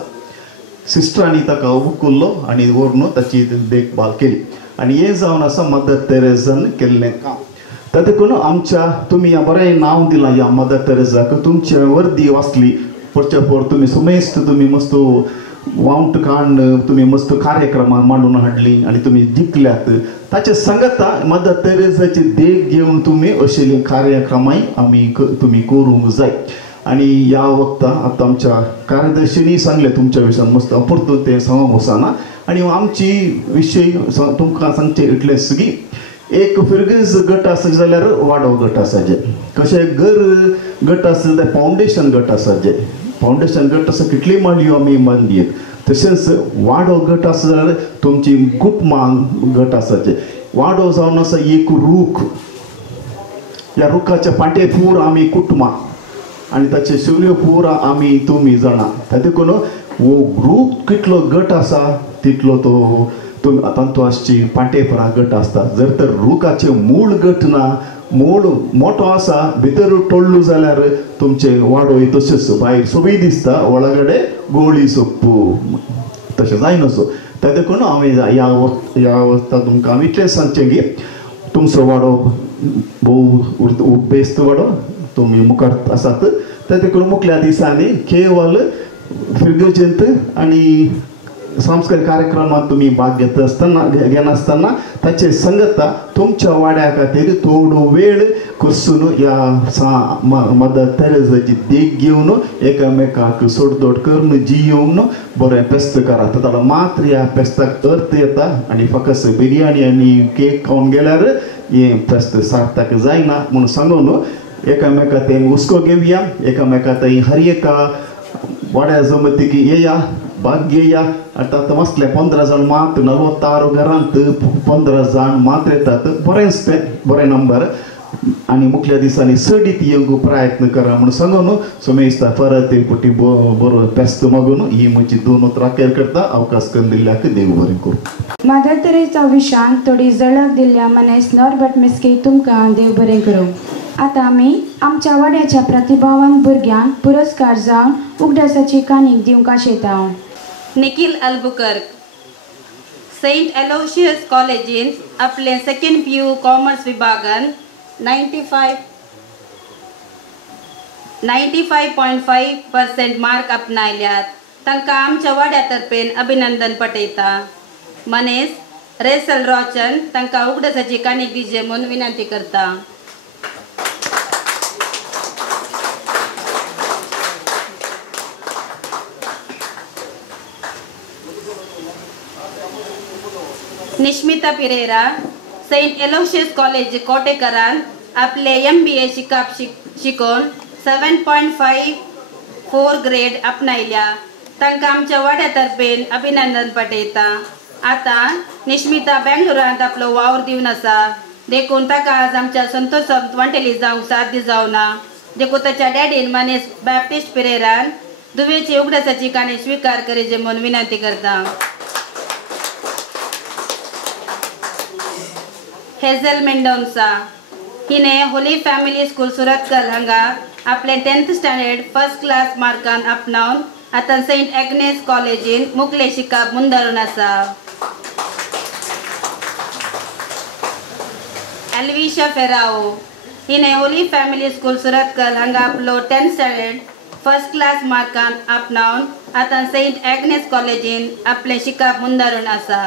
सिस्टरांनी ताका उखल्लो आनी व्हरून ताची देखभाल केली आनी हें जावन आसा मदर तेरेसान केल्लें काम तातूंत आमच्या तुमी बरें नांव दिलां ह्या मदर तेरेसाक तुमचे वर्दी वाचली परचे पर तुमी सुमेस्त तुमी मस्त वाउंट कांड तुमी मस्त कार्यक्रमां मांडून हाडली आनी तुमी जिखल्यात ताचे सांगता मदर तेरेसाची देख घेवन तुमी अशेली कार्यक्रमांय आमी तुमी करूंक जाय आनी ह्या वक्ता आतां आमच्या कार्यदर्शिनी सांगले तुमच्या विशयान मस्त अपुरतो तें सांगूंक वचना आनी आमची विशय तुमकां सांगचे इतलेंच की एक फिरगीज गट आसा जाल्यार वाडो गट आसा जे कशें घर गट आसा ते फावंडेशन गट आसा जे फावंडेशन गट आसा कितली मांडयो आमी बांदयेत तशेंच वाडो गट आसा जाल्यार तुमची गुटमां गट आसा जे वाडो जावन आसा एक रूख ह्या रुखाच्या पाटे पूर आमी कुटुंबां आनी ताचे शिवल्यो पूर आमी तुमी जाणा तातूंत वो रूख कितलो गट आसा तितलो तो तांतू आसची पाटेफरा गट आसता जर तर रुखाचे मूळ गट ना मूळ मोठो आसा भितर टोळ्ळू जाल्यार तुमचे वाडोय तशेंच भायर सोबी दिसता वळगडे गोळी सोप्पू तशें जायनसो तातूंत हांवें ह्या अवस्था तुमकां हांव इतलें सांगचें की तुमचो वाडो भोव बेस्त वाडो तुमी मुखार आसात तातूंत मुखल्या दिसांनी केवल फिरगजेंत आनी सांस्कृतिक कार्यक्रमात तुम्ही भाग घेनासतना ताचे संगता तुमच्या वाड्या खातीर थोडो वेळ कसून ह्या मदर तेरेसाची देख घेवन एकामेकाक सोडतोड करून जियोवन बरें फेस्त करात ताका मात्र ह्या फेस्ताक अर्थ येता आनी फकत बिरयानी आनी केक खावन गेल्यार हें फेस्त सार्थक जायना म्हणून सांगून एकामेका थंय हुस्को घेवया एकामेका थंय हर एका वाड्या जमतीक येया भाग घेया आतां मसले 15 जाण मात 46 घरांत 15 जाण मात येतात बरेंच तें बरें नंबर आनी मुखल्या दिसांनी सडीत येवंक प्रयत्न करा म्हणून सांगून सुमेस्ता परत एक पुटी बरो फेस्त मागून ही म्हजी 2 उतरां अखेर करता अवकाश करून दिल्ल्याक देव बरें करूं मदर तेरेसा विशान थोडी झलक दिल्ल्या मनेस नॉर्बर्ट मिस्की तुमकां देव बरें करूं आतां आमी आमच्या वाड्याच्या प्रतिभावान भुरग्यांक पुरस्कार जावन उगडासाची काणीक दिवंक आशेता निखिल अल्बुकर्क सेंट एलोशियस कॉलेजीन आपले सेकंड PU कॉमर्स विभागान 95.5% मार्क आपणायल्यात तांकां आमच्या वाड्या तर्फेन अभिनंदन पटयता मनेस रेसल रॉचन तांकां उगडासाची काणीक दिजे म्हणून विनंती करता निश्मिता पिरेरा सेंट एलोशियस कॉलेज कोटेकरान आपले MBA शिकोवन 7.54 ग्रेड आपणायल्या तांकां आमच्या वाड्या तर्फेन अभिनंदन पटयता आतां निश्मिता बेंगलोरांत आपलो वावर दिवन आसा देखून ताका आज आमच्या संतोष वांटेली जावंक साध्य जावना देखून ताच्या डॅडीन मनेस बॅप्टिस्ट पिरेरान दुवेची उगडासाची काणी स्वीकार करेचे म्हणून विनंती करता हेझल मेंडोन्सा हिने होली फॅमिली स्कूल सुरतकल हांगा आपले 10th स्टँडर्ड फर्स्ट क्लास मार्कान आपणावन आतां सेंट एग्नेस कॉलेजीन मुखले शिकप मुंदरून आसा एल्विशा फेराओ हिने होली फॅमिली स्कूल सुरतकल हांगा आपलो 10th स्टँडर्ड फर्स्ट क्लास मार्कान आपणावन आतां सेंट एग्नेस कॉलेजीन आपले शिकप मुंदारून आसा.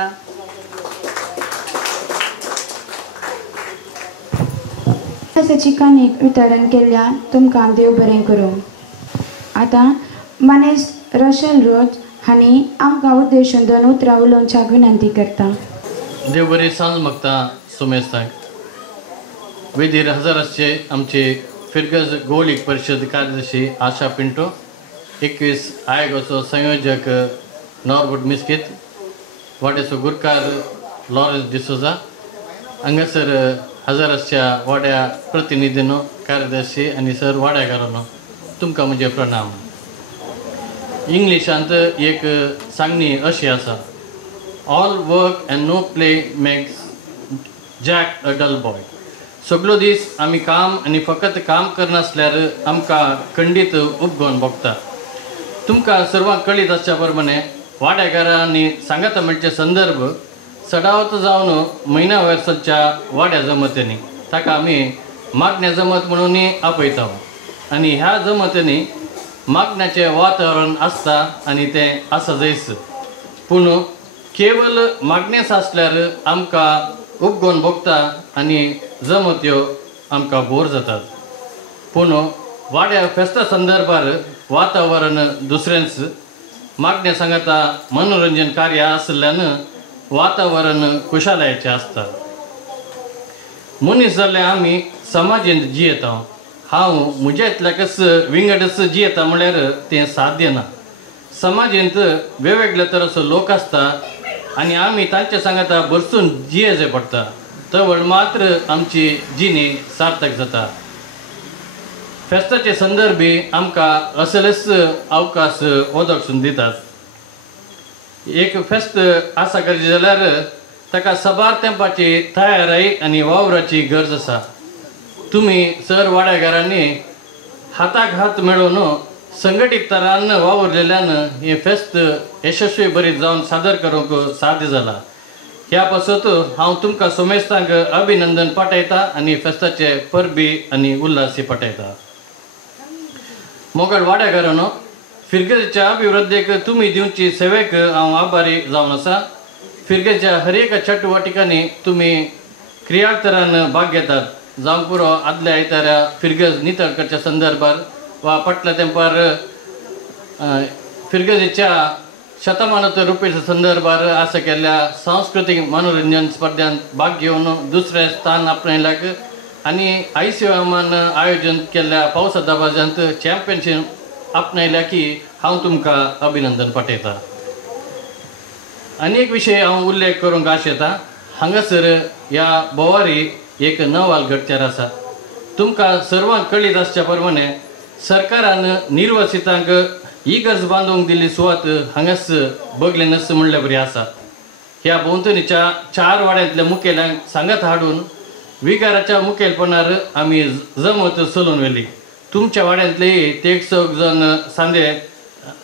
अभ्यासाची काणीक वितरण केल्या तुमकां देव बरें करूं. आतां मनेस रशल रोज हांणी आमकां उद्देशून 2 उतरां उलोवच्याक विनंती करता. देव बरी सांज मागता सोमेस्तांक. वेदीर हजाराचे आमचे फिरगज गोळीक परिशद कार्यदर्शी आशा पिंटो, 21 आयोगाचो संयोजक नॉर्बर्ट मिस्कीत, वाड्याचो गुरकार लॉरेन्स डिसोजा, हांगासर हजाराच्या वाड्या प्रतिनिधीनो, कार्यदर्शी आनी सर वाड्याकारांनो, तुमकां म्हजे प्रणाम. इंग्लिशांत एक सांगणी अशी आसा, all work and no play makes Jack a dull boy. सगळो दीस आमी काम आनी फकत काम करनासल्यार आमकां खंडीत उपगोवन भोगता. तुमकां सर्वांक कळीत आसच्या प्रमाणे वाड्याकारांनी सांगाता म्हणचे संदर्भ सडावत जावन म्हयन्या वर्साच्या वाड्या जमतींनी ताका आमी मागण्या जमत म्हणूनय आपयता. आनी ह्या जमतींनी मागण्याचें वातावरण आसता आनी तें आसा जैस. पूण केवल मागणेच आसल्यार आमकां उपगोवन भोगता आनी जमत्यो आमकां बोर जातात. पूण वाड्या फेस्ता संदर्भार वातावरण दुसरेंच. मागण्या सांगाता मनोरंजन कार्य आसल्यान वातावरण कुशालायेचें आसता. मनीस जाल्ले आमी समाजींत जियेता. हांव म्हज्या इतल्याकच विंगडच जियेता म्हळ्यार तें साध्य ना. समाजींत वेगवेगळे तरेचो लोक आसता आनी आमी तांचे सांगाता बरसून जियेचें पडटा. तवळ मात्र आमची जिणी सार्थक जाता. फेस्ताचे संदर्भी आमकां असलेच अवकाश वदकसून दितात. एक फेस्त आसा करचे जाल्यार ताका सबार तेंपाची तयारी आनी वावराची गरज आसा. तुमी सर वाड्याकारांनी हाताक हात मेळोवन संघटीत तरान वावरलेल्यान हे फेस्त यशस्वी बरी जावन सादर करूंक साध्य जाला. ह्या पासत हांव तुमकां सोमेस्तांक अभिनंदन पाठयता आनी फेस्ताचे परबी आनी उल्हासी पाठयता. मोगळ वाड्याकारांनो, फिरगेच्या अभिवृद्धीक तुमी दिवची सेवेक हांव आभारी जावन आसा. फिरगेच्या हर एक चटवटिकांनी तुमी क्रियाळ तरान भाग घेतात. जावं पुरो आदल्या आयतारा फिरगज नितळ करच्या संदर्भार वा पटल्या तेंपार फिरगजेच्या शतमानोत्तर रुपयेच्या संदर्भार आसा केल्ल्या सांस्कृतीक मनोरंजन स्पर्धांत भाग घेवन दुसरें स्थान आपणयल्याक आनी ICOMान आयोजन केल्ल्या पावसा दबाज्यांत चॅम्पियनशीप आपणयल्या की हांव तुमकां अभिनंदन पाठयता. आनी एक विशय हांव उल्लेख करूंक आशेता. हांगासर ह्या बोवारी एक नवाल घडच्यार आसा. तुमकां सर्वांक कळीत आसच्या प्रमाणे सरकारान निर्वसितांक इगर्ज बांदूंक दिल्ली सुवात हांगाच बगलेनस म्हणल्यार बरी आसा. ह्या भोंवतणीच्या 4 वाड्यांतल्या मुखेल्यांक सांगात हाडून विकाराच्या मुखेलपणान आमी जमत चलोवन व्हेली. तुमच्या वाड्यांतले ते 1 जण सांदे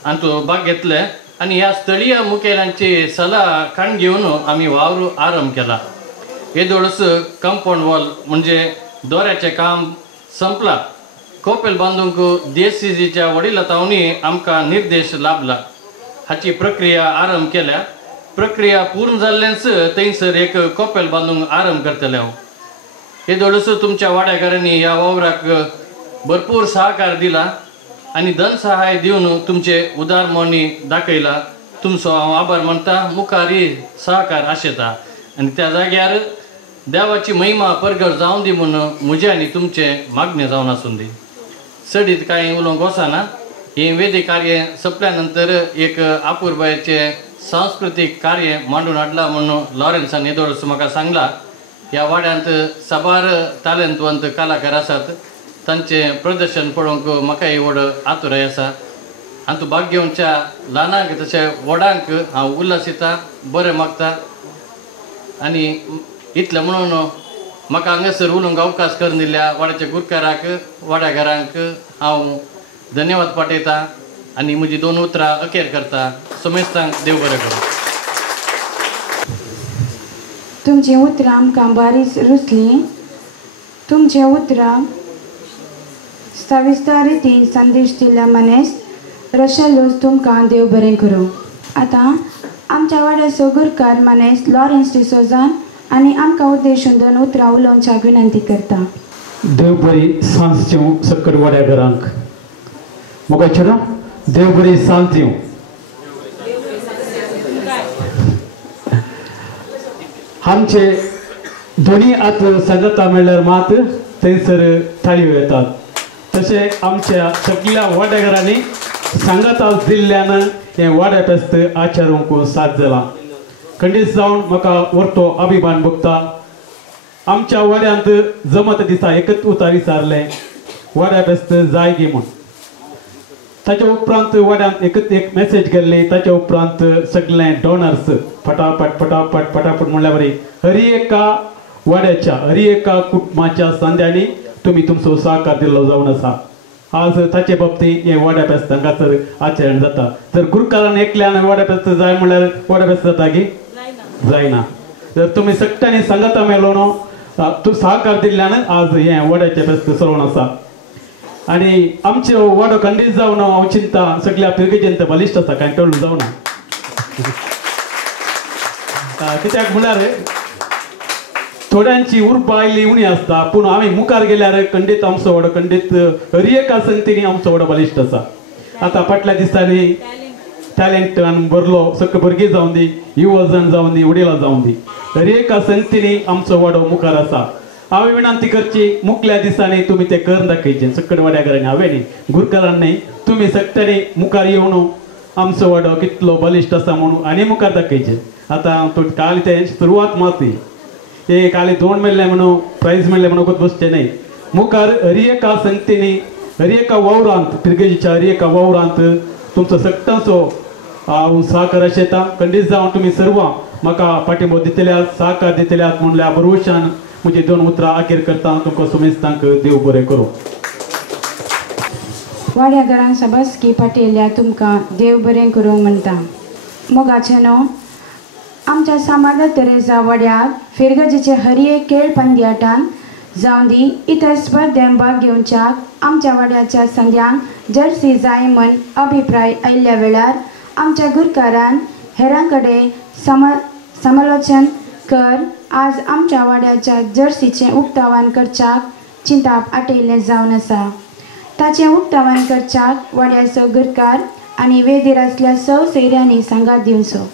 हातूंत भाग घेतले आनी ह्या स्थळीय मुखेल्यांची सलाह काण घेवन आमी वावर आरंभ केला. येदोळस कंपाऊंड वॉल म्हणजे दोऱ्याचें काम संपलां. कोपेल बांदूंक DSCGच्या वडिलांनी आमकां निर्देश लाभला. हाची प्रक्रिया आरंभ केल्या. प्रक्रिया पूर्ण जाल्लेच थंयसर एक कोपेल बांदूंक आरंभ करतले हांव. येदोळस तुमच्या वाड्याकारांनी ह्या वावराक भरपूर सहकार दिला आनी धन सहाय दिवन तुमचे उदार मनी दाखयला. तुमचो हांव आभार मानता. मुखारी सहकार आशेता आनी त्या जाग्यार देवाची महिमा परगट जावं दी म्हणून म्हजे आनी तुमचे मागणे जावन आसूं दी. चडीत कांय उलोवंक वचना. ही वेदी कार्य सोंपल्या नंतर एक आपुरबायेचे सांस्कृतीक कार्य मांडून हाडला म्हणून लॉरेन्सान येदोळस म्हाका सांगला. ह्या वाड्यांत साबार टॅलंटवंत कलाकार आसात. तांचें प्रदर्शन पळोवंक म्हाकाय व्हड आतुराय आसा. हातूंत भाग घेवच्या ल्हानांक तशें व्हडांक हांव उल्हासिता, बरें मागता. आनी इतलें म्हणून म्हाका हांगासर उलोवंक अवकाश करून दिल्ल्या वाड्याच्या गुरकाराक वाड्याकारांक हांव धन्यवाद पाठयता आनी म्हजी 2 उतरां अखेर करता. सोमेस्तांक देव बरें करूं. तुमची उतरां आमकां बारीच रुचलीं तुमचे उतराक सविस्तर रितीन संदेश दिल्या मनेस रशेलोस तुमकां देव बरें करूं. आतां आमच्या वाड्याचो गुरकार मनेस लॉरेन्स डिसोजान आनी आमकां उद्देशून 2 उतरां उलोवच्याक विनंती करता. देव बरी सांज दिवं सकट वाड्या घरांक. मोगाचें देव बरी सांज दिवं. आमचे दोन्ही हात सांगता म्हणल्यार मात थंयसर थाळयो येतात. तशें आमच्या सगळ्या वाड्या घरांनी सांगात दिल्ल्यान हें वाड्या फेस्त आचरूंक साथ जाला. खंडीत जावन म्हाका व्हरतो अभिमान भोगता. आमच्या वाड्यांत जमत दिसा एकच उतार विचारलें वाड्या फेस्त जाय गे म्हूण. ताच्या उपरांत वाड्यांत एकच एक मेसेज गेल्ली. ताच्या उपरांत सगळे डोनर्स फटाफट फटाफट फटाफट म्हणल्या बरी हर एका वाड्याच्या हर एका कुटुंबाच्या सांद्यांनी तुम्ही तुमचो सहकार दिल्लो जावन आसा. आज ताचे बाबतींत हे वाड्या फेस्त हांगासर आचरण जाता. जर गुरकारान एकल्यान वाड्या फेस्त जाय म्हणल्यार वाड्या फेस्त जाता गे जायना. जर तुम्ही सगळ्यांनी सांगता मेलो न्हू तूं सहकार दिल्ल्यान आज हें वाड्याचें फेस्त चलोवन आसा. आणि आमचो वाडो खंडीत जावन हांव चिंता सगळ्या पिळगेचेंत बलिश्ट आसा कांय टळू जावना. कित्याक म्हळ्यार थोड्यांची उर्बा आयली उणी आसता पूण आमी मुखार गेल्यार खंडीत आमचो वाडो खंडीत हर एका संगतींनी आमचो वाडो बलिश्ट आसा. आतां फाटल्या दिसांनी टॅलेंटान भरलो सगळे भुरगीं जावन दी युवा जण जावन दी वडिलां जावन दी हर एका संगतींनी आमचो वाडो मुखार आसा. हांवें विनंती करची मुखल्या दिसांनी तुमी तें करून दाखयचें. सकट वाड्या घरांनी हांवें न्ही गुरकारान न्ही तुमी सगळ्यांनी मुखार येवन आमचो वाडो कितलो बलिश्ट आसा म्हणून आनी मुखार दाखयचें. आतां काल तें सुरवात माती ते काली 2 मेळ्ळे म्हणून प्रायज मेळ्ळे म्हणून वगत बसचें न्ही. मुखार हर एका संगतींनी हर एका वावरांत पिरगेजीच्या हर एका वावरांत तुमचो सगळ्यांचो हांव सहकार आशेता. खंडीत जावन तुमी सर्व म्हाका पाठिंबो दितल्यात सहकार दितल्यात म्हणल्या भरवशान म्हजी 2 उतरां आखेर करता. तुमकां सुमेस्तांक देव बरें करूं. वाड्या घरांत सबासकी पाटयल्या तुमकां देव बरें करूं म्हणटा. मोगाचें न्हू आमच्या समाधा तेरेजा वाड्याक फेरगजीचे हर एक खेळ पंद्याटान जावन दी इतर स्पर्धेंत भाग घेवच्याक आमच्या वाड्याच्या संद्यांक जर्सी जाय म्हण अभिप्राय आयिल्ल्या वेळार आमच्या गुरकारान हेरां कडेन समालोचन कर आज आमच्या वाड्याच्या जर्सीचें उक्तावण करच्याक चिंताप आटयिल्लें जावन आसा. ताचें उक्तावण करच्याक वाड्याचो गुरकार आनी वेदीर आसल्या सोयऱ्यांनी सांगात दिवचो.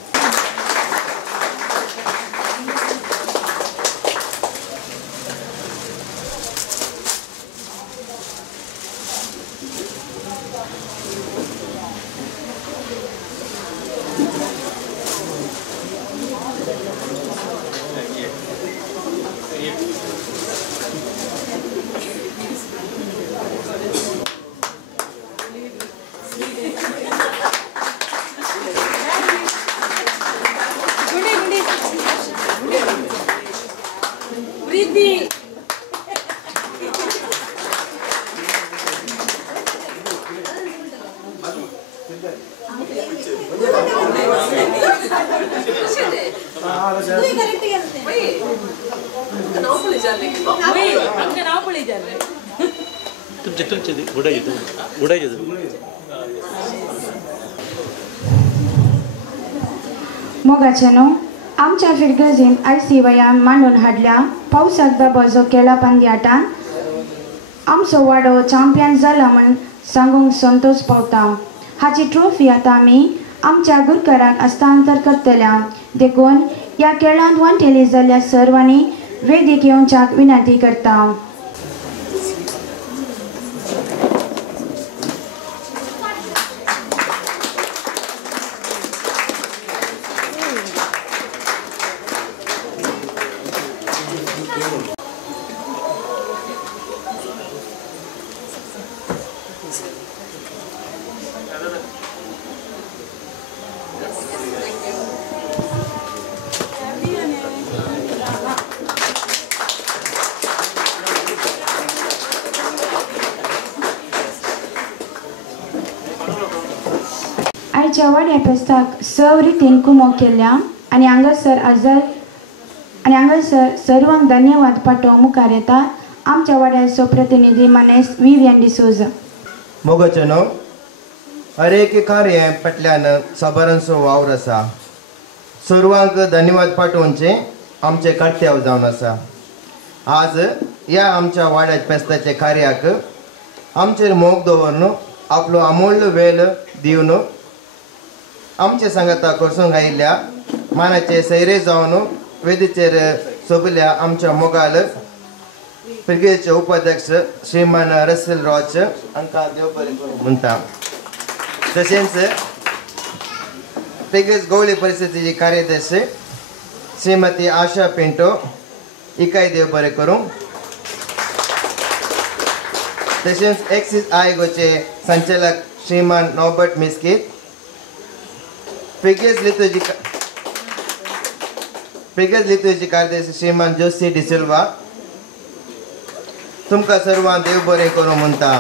मोगाचें न्हू आमच्या फिरगजींत आयसी वयान मांडून हाडल्या पावसाक दबाजो केला पंद्याटान आमचो वाडो चॅम्पियन जाला म्हण सांगूंक संतोश पावता. हाची ट्रॉफी आतां आमी आमच्या गुरकाराक हस्तांतर करतल्या. देखून ह्या खेळांत वंटेली जाल्ल्या सर्वांनी वेदीक येवच्याक विनंती करता. आयच्या वाड्या फेस्ताक सव रितीन कुमो केल्या आनी हांगासर सर्वांक धन्यवाद पाठोवंक मुखार येता आमच्या वाड्याचो प्रतिनिधी मनेस विवियन डिसोजा. मोगचनो अरेक कार्य पटल्यान सबरांचो वावर आसा. सर्वांक धन्यवाद पाठोवचे आमचे कर्तव्य जावन आसा. आज ह्या आमच्या वाड्याच्या फेस्ताच्या कार्याक आमचेर मोग दवरून आपलो अमूल्य वेळ दिवन आमचे सांगता करसूंक आयिल्ल्या मानाचे सैरे जावन वेदीचेर सोबिल्ल्या आमच्या मोगाल ब्रिगेडचे उपाध्यक्ष श्रीमान रसेल रॉच हांकां देव बरें करूं म्हणटा. तशेंच ब्रिगेड गवळी परिस्थितीची कार्यदर्शी श्रीमती आशा पिंटो हिकाय देव बरें करूं. तशेंच एक्सीस आयोगाचे संचालक श्रीमान नॉबर्ट मिस्कीत, ब्रिगेड लितूची कार्यदर्शी श्रीमान जोशी डिसिल्वा, तुमकां सर्वांक देव बरें करूं म्हणटा.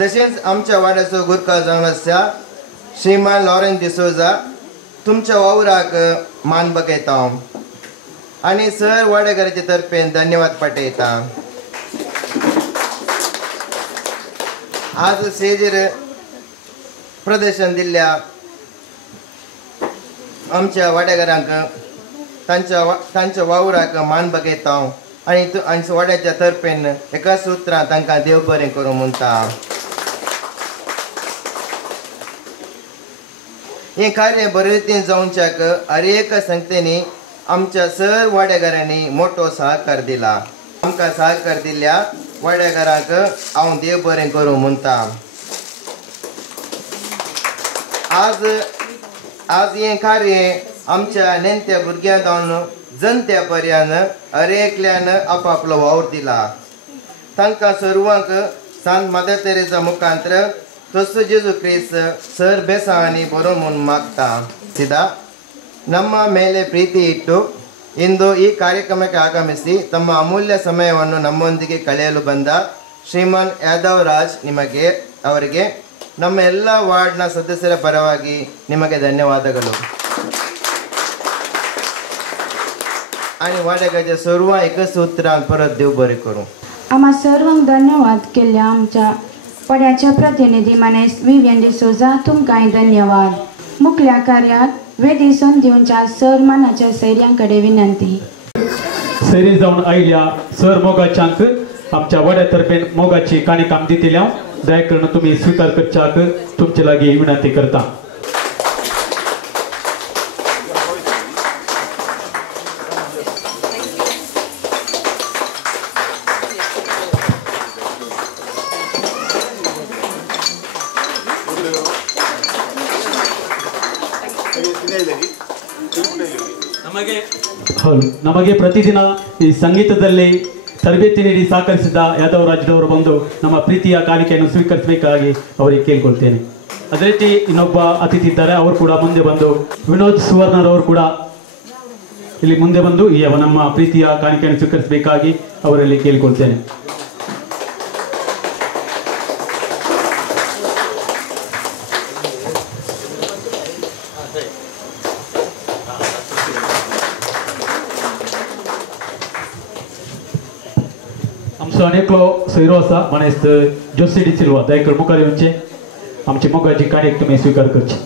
तशेंच आमच्या वाड्याचो गुरकार जावन आसा श्रीमान लॉरेन्स डिसोजा, तुमच्या वावराक मान बगयता आनी सर वाडेकाराचे तर्फेन धन्यवाद पाठयता. आज स्टेजीर प्रदर्शन दिल्ल्या आमच्या वाडेकारांक तांच्या वावराक मान बगयता आनी वाड्याच्या तर्फेन एका सुत्रां तांकां देव बरें करूं म्हणटा. हें कार्य बरे रितीन जावच्याक हर एक संस्थेनी आमच्या सर वाड्याकारांनी मोठो सहकार दिला. आमकां सहकार दिल्ल्या वाड्याकारांक हांव देव बरें करूं म्हणटा. आज हें कार्य आमच्या नेणत्या भुरग्यां जावन जनत्या पर्यंत हर एकल्यान आपापलो वावर दिला. तांकां सर्वांक सांत मदर तेरेसा मुखांतर क्रिस्तु जेसु क्रिस्त सर बेसानी बरो म्हूण मागता. ಸಿದಾ ನಮ್ಮ ಮೇಲೆ ಪ್ರೀತಿ ಇಟ್ಟು ಇಂದು ಈ ಕಾರ್ಯಕ್ರಮಕ್ಕೆ ಆಗಮಿಸಿ ತಮ್ಮ ಅಮೂಲ್ಯ ಸಮಯವನ್ನು ನಮ್ಮೊಂದಿಗೆ ಕಳೆಯಲು ಬಂದ ಶ್ರೀಮಾನ್ ಯಾದವ್ ರಾಜ್ ಅವರಿಗೆ ನಮ್ಮ ಎಲ್ಲ ವಾರ್ಡ್ನ ಸದಸ್ಯರ ಪರವಾಗಿ ನಿಮಗೆ ಧನ್ಯವಾದಗಳು. आणि वाड्याच्या सर्व एकच सूत्रांक परत देव बरें करूं. आम्हा सर्वांक धन्यवाद केल्ल्या आमच्या वाड्याच्या प्रतिनिधी मनेस विवियन डिसोजा तुमकांय धन्यवाद. मुखल्या कार्याक वेदी संदिवच्या सर मानाच्या सैर्यां कडेन विनंती. सैरी जावन आयल्या सर मोगाच्यांक आमच्या वाड्यातर्फे मोगाची काणी काम दितल्या दया करून तुम्ही स्वीकार करच्याक तुमचे लागीं विनंती करता. ನಮಗೆ ಪ್ರತಿದಿನ ಈ ಸಂಗೀತದಲ್ಲಿ ತರಬೇತಿ ನೀಡಿ ಸಹಕರಿಸಿದ ಯಾದವ್ ರಾಜ್ರವರು ಬಂದು ನಮ್ಮ ಪ್ರೀತಿಯ ಕಾಣಿಕೆಯನ್ನು ಸ್ವೀಕರಿಸಬೇಕಾಗಿ ಅವರಿಗೆ ಕೇಳಿಕೊಳ್ತೇನೆ. ಅದೇ ರೀತಿ ಇನ್ನೊಬ್ಬ ಅತಿಥಿ ಇದ್ದಾರೆ, ಅವರು ಕೂಡ ಮುಂದೆ ಬಂದು ವಿನೋದ್ ಸುವರ್ಣರವರು ಕೂಡ ಇಲ್ಲಿ ಮುಂದೆ ಬಂದು ಈ ನಮ್ಮ ಪ್ರೀತಿಯ ಕಾಣಿಕೆಯನ್ನು ಸ್ವೀಕರಿಸಬೇಕಾಗಿ ಅವರಲ್ಲಿ ಕೇಳಿಕೊಳ್ತೇನೆ. अनेक सैरो आसा मनेस जोशी डिसिल्वा दयकर मुखार येवचे आमची मोगाची काणी तुम्ही स्वीकार करची.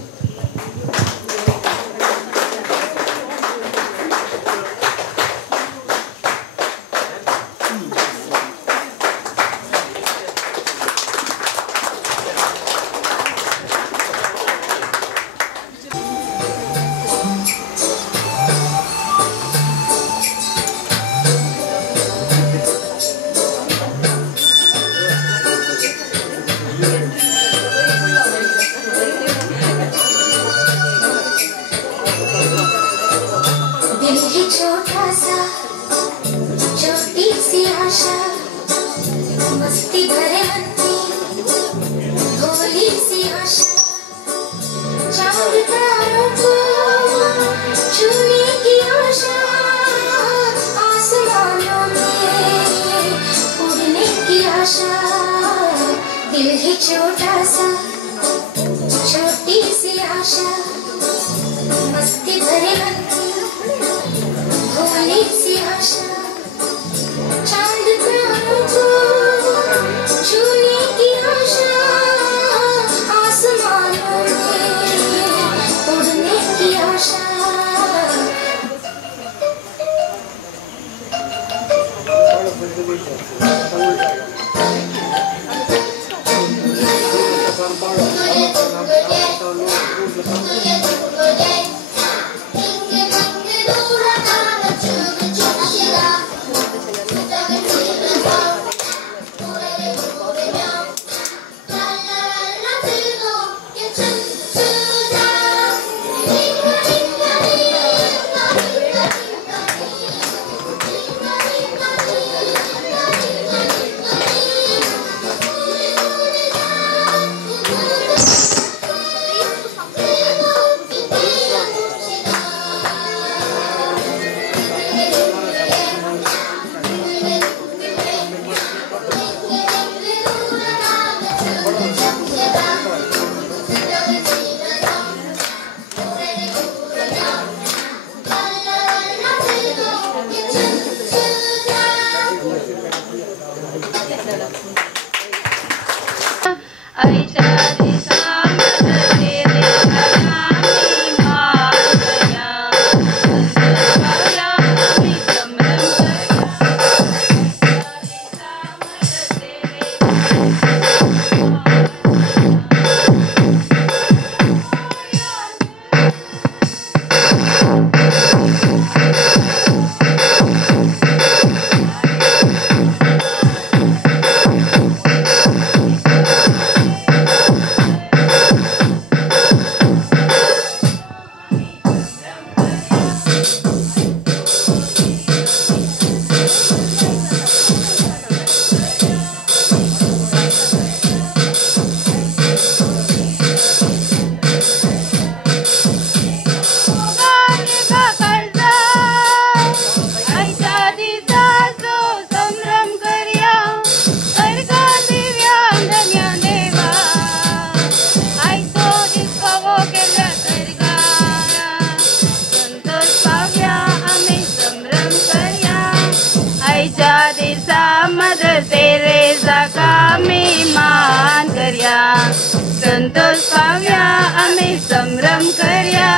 संतोष पाव्या आम्ही संभ्रम करूया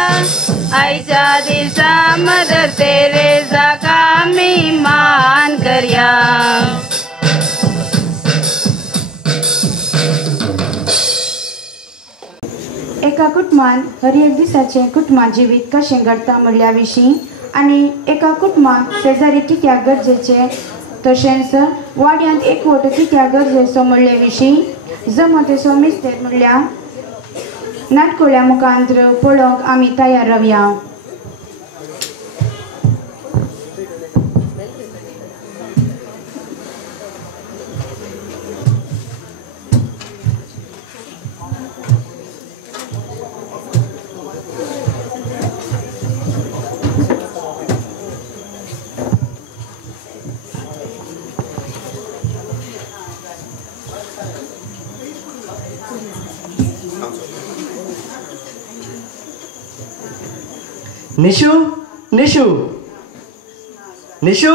आईच्या दिवसा मदर तेरेसा का आम्ही मान करूया. एका कुटुंबान हर एक दिसाचे कुटुंबां जिवीत कशें घडटा म्हणल्या विशीं आनी एका कुटुंबाक शेजारी कित्याक गरजेचे तशेंच वाड्यांत एकवट कित्याक गरजेचो म्हणले विशीं जमतेचो मिस्तेर म्हणल्या नाटकोळ्या मुखांतर पळोवंक आमी तयार रावया. निशू निशू निशू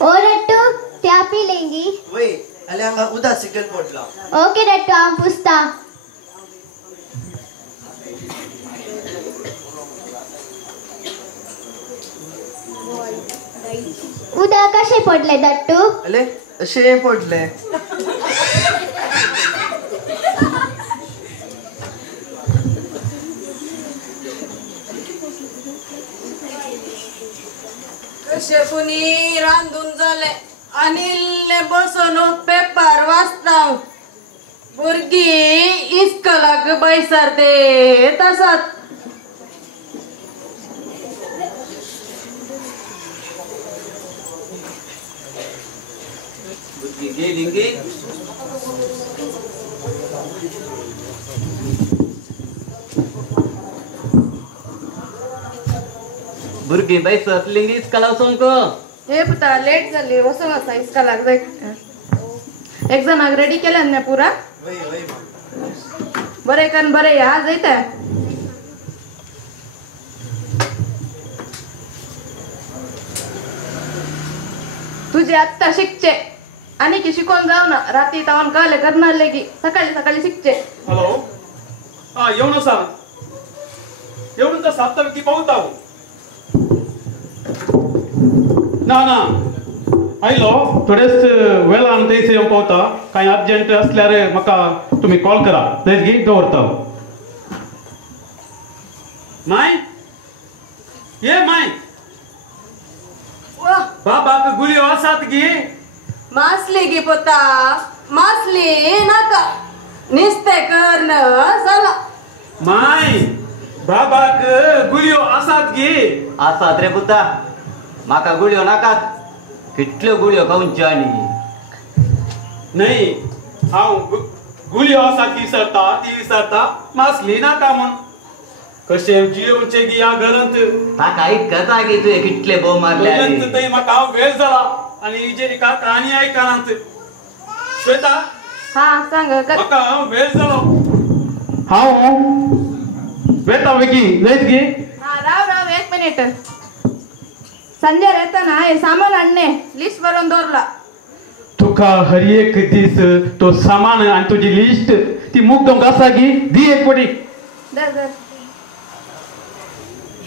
ओ रट्टू क्या पी लेंगी? वही अल्यांगा उदास सिकल पोटला. ओके रट्टू हम पुस्ता. उदा कशे पडले दट्टू? अले अशे पडले. शेफुनी रांधून जाले अनिलने बसून पेपर वाचता भुरगी इस्कलाक बैसरते तसात भुरगी गेली गे. भुरगी बैसत लिंगी इस्कला वचून को हे पुता लेट झाली वसो वसा इस्कलाक जाय. एक जणाक रेडी केल्यान ने पुरा बरे कन बरे या जायता. तुझे आत्ता शिकचे आणि की शिकून जाऊ ना रात्री तावन कळले करणार की सकाळी सकाळी शिकचे. हॅलो हा येऊन सांग येऊन तर 7 तारखे पावता ना आयलो थोडेच वेळान थंयसर येवंक पावता कांय अर्जंट आसल्यार म्हाका तुमी कॉल करा थंयच गी दवरता माय ये माय बाबाक गुळयो आसात गी मासली गी पोता मासली नाका निस्ते करण चला माय बाबाक गुळयो आसात गी आसात रे पुता म्हाका गुळयो नाकात कितल्यो गुळयो खावच्यो आनी नाही हांव गुळयो आसा ती विसरता मासली नाका म्हण कशें जियोवचें गी ह्या घरांत ताका आयकता गी तुवें कितले बोव मारले थंय म्हाका हांव वेळ जाला आनी हिजे एका काणी आयकनात श्वेता हा सांग म्हाका वेळ जालो हांव वेता बेगी जायत गी हा राव एक मिनिट संजय येताना हे सामान आणणे लिस्ट भरून दवरला तुका हर एक दीस तो सामान आनी तुजी लिस्ट ती मुद्दम आसा गी दी एक पटी दर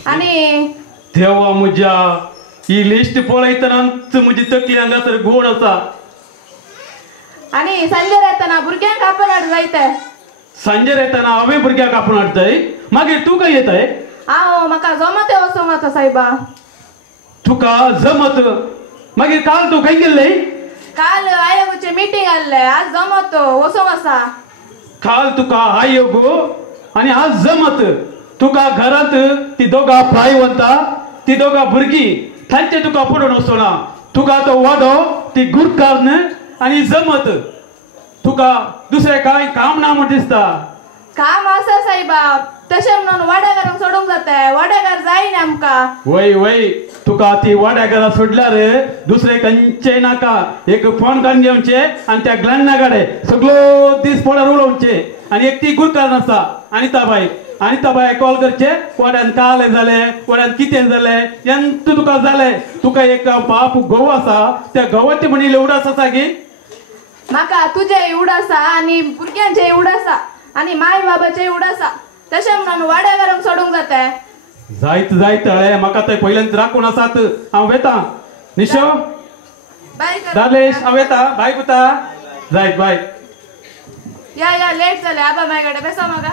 आणि देवा म्हज्या ही लिस्ट पळयतनाच म्हजी तकली हांगासर घोण आसा आणि संजय येताना भुरग्यांक आपण हाड जायते सांजेर येताना हांवें भुरग्याक आपूण हाडटय मागीर तूं खंय येताय हांव म्हाका जमत वचोंक वता सायबा तुका जमत मागीर काल तूं खंय गेल्ले काल आयोगाची मीटिंग आसले आज जमत वचोंक आसा काल तुका आयोग आनी आज जमत तुका घरांत ती दोगा प्रायवंता ती दोगा भुरगीं तांचे तुका पडून वचोना तुका तो वाडो ती गुरकार्ण आनी जमत तुका दुसरें कांय काम ना म्हण दिसता काम आसा सायबा तशें म्हणून वाड्याघरांक सोडूंक जाता वाड्याघर जायना आमकां वय तुका ती वाड्या घरा सोडल्यार दुसरे खंयचे नाका एक फोन काडून घेवचे आनी त्या ग्लान्ना गाडे सगळो दीस पडार उलोवचे आनी एक ती गुरकार्ण आसा अनिताबाई कॉल करचे वाड्यान काल जाले वाड्यान कितें जालें ಎಂತ तुका जालें तुका एक बाप घोव आसा त्या घोवाचे म्हणिल्ले उडास आसा गी म्हाका तुजे उडासा आनी भुरग्यांचे उडासा आनी माय बाबाचे उडासा तशें म्हणून वाड्याघरांक सोडूंक जाता जायत हळे म्हाका थंय पयल्यान राखून आसात हांव वेता निशो बाय दालेश हांव येता बाय पुता जायत बाय या लेट जाले आबा माझ्याकडे बेसा म्हाका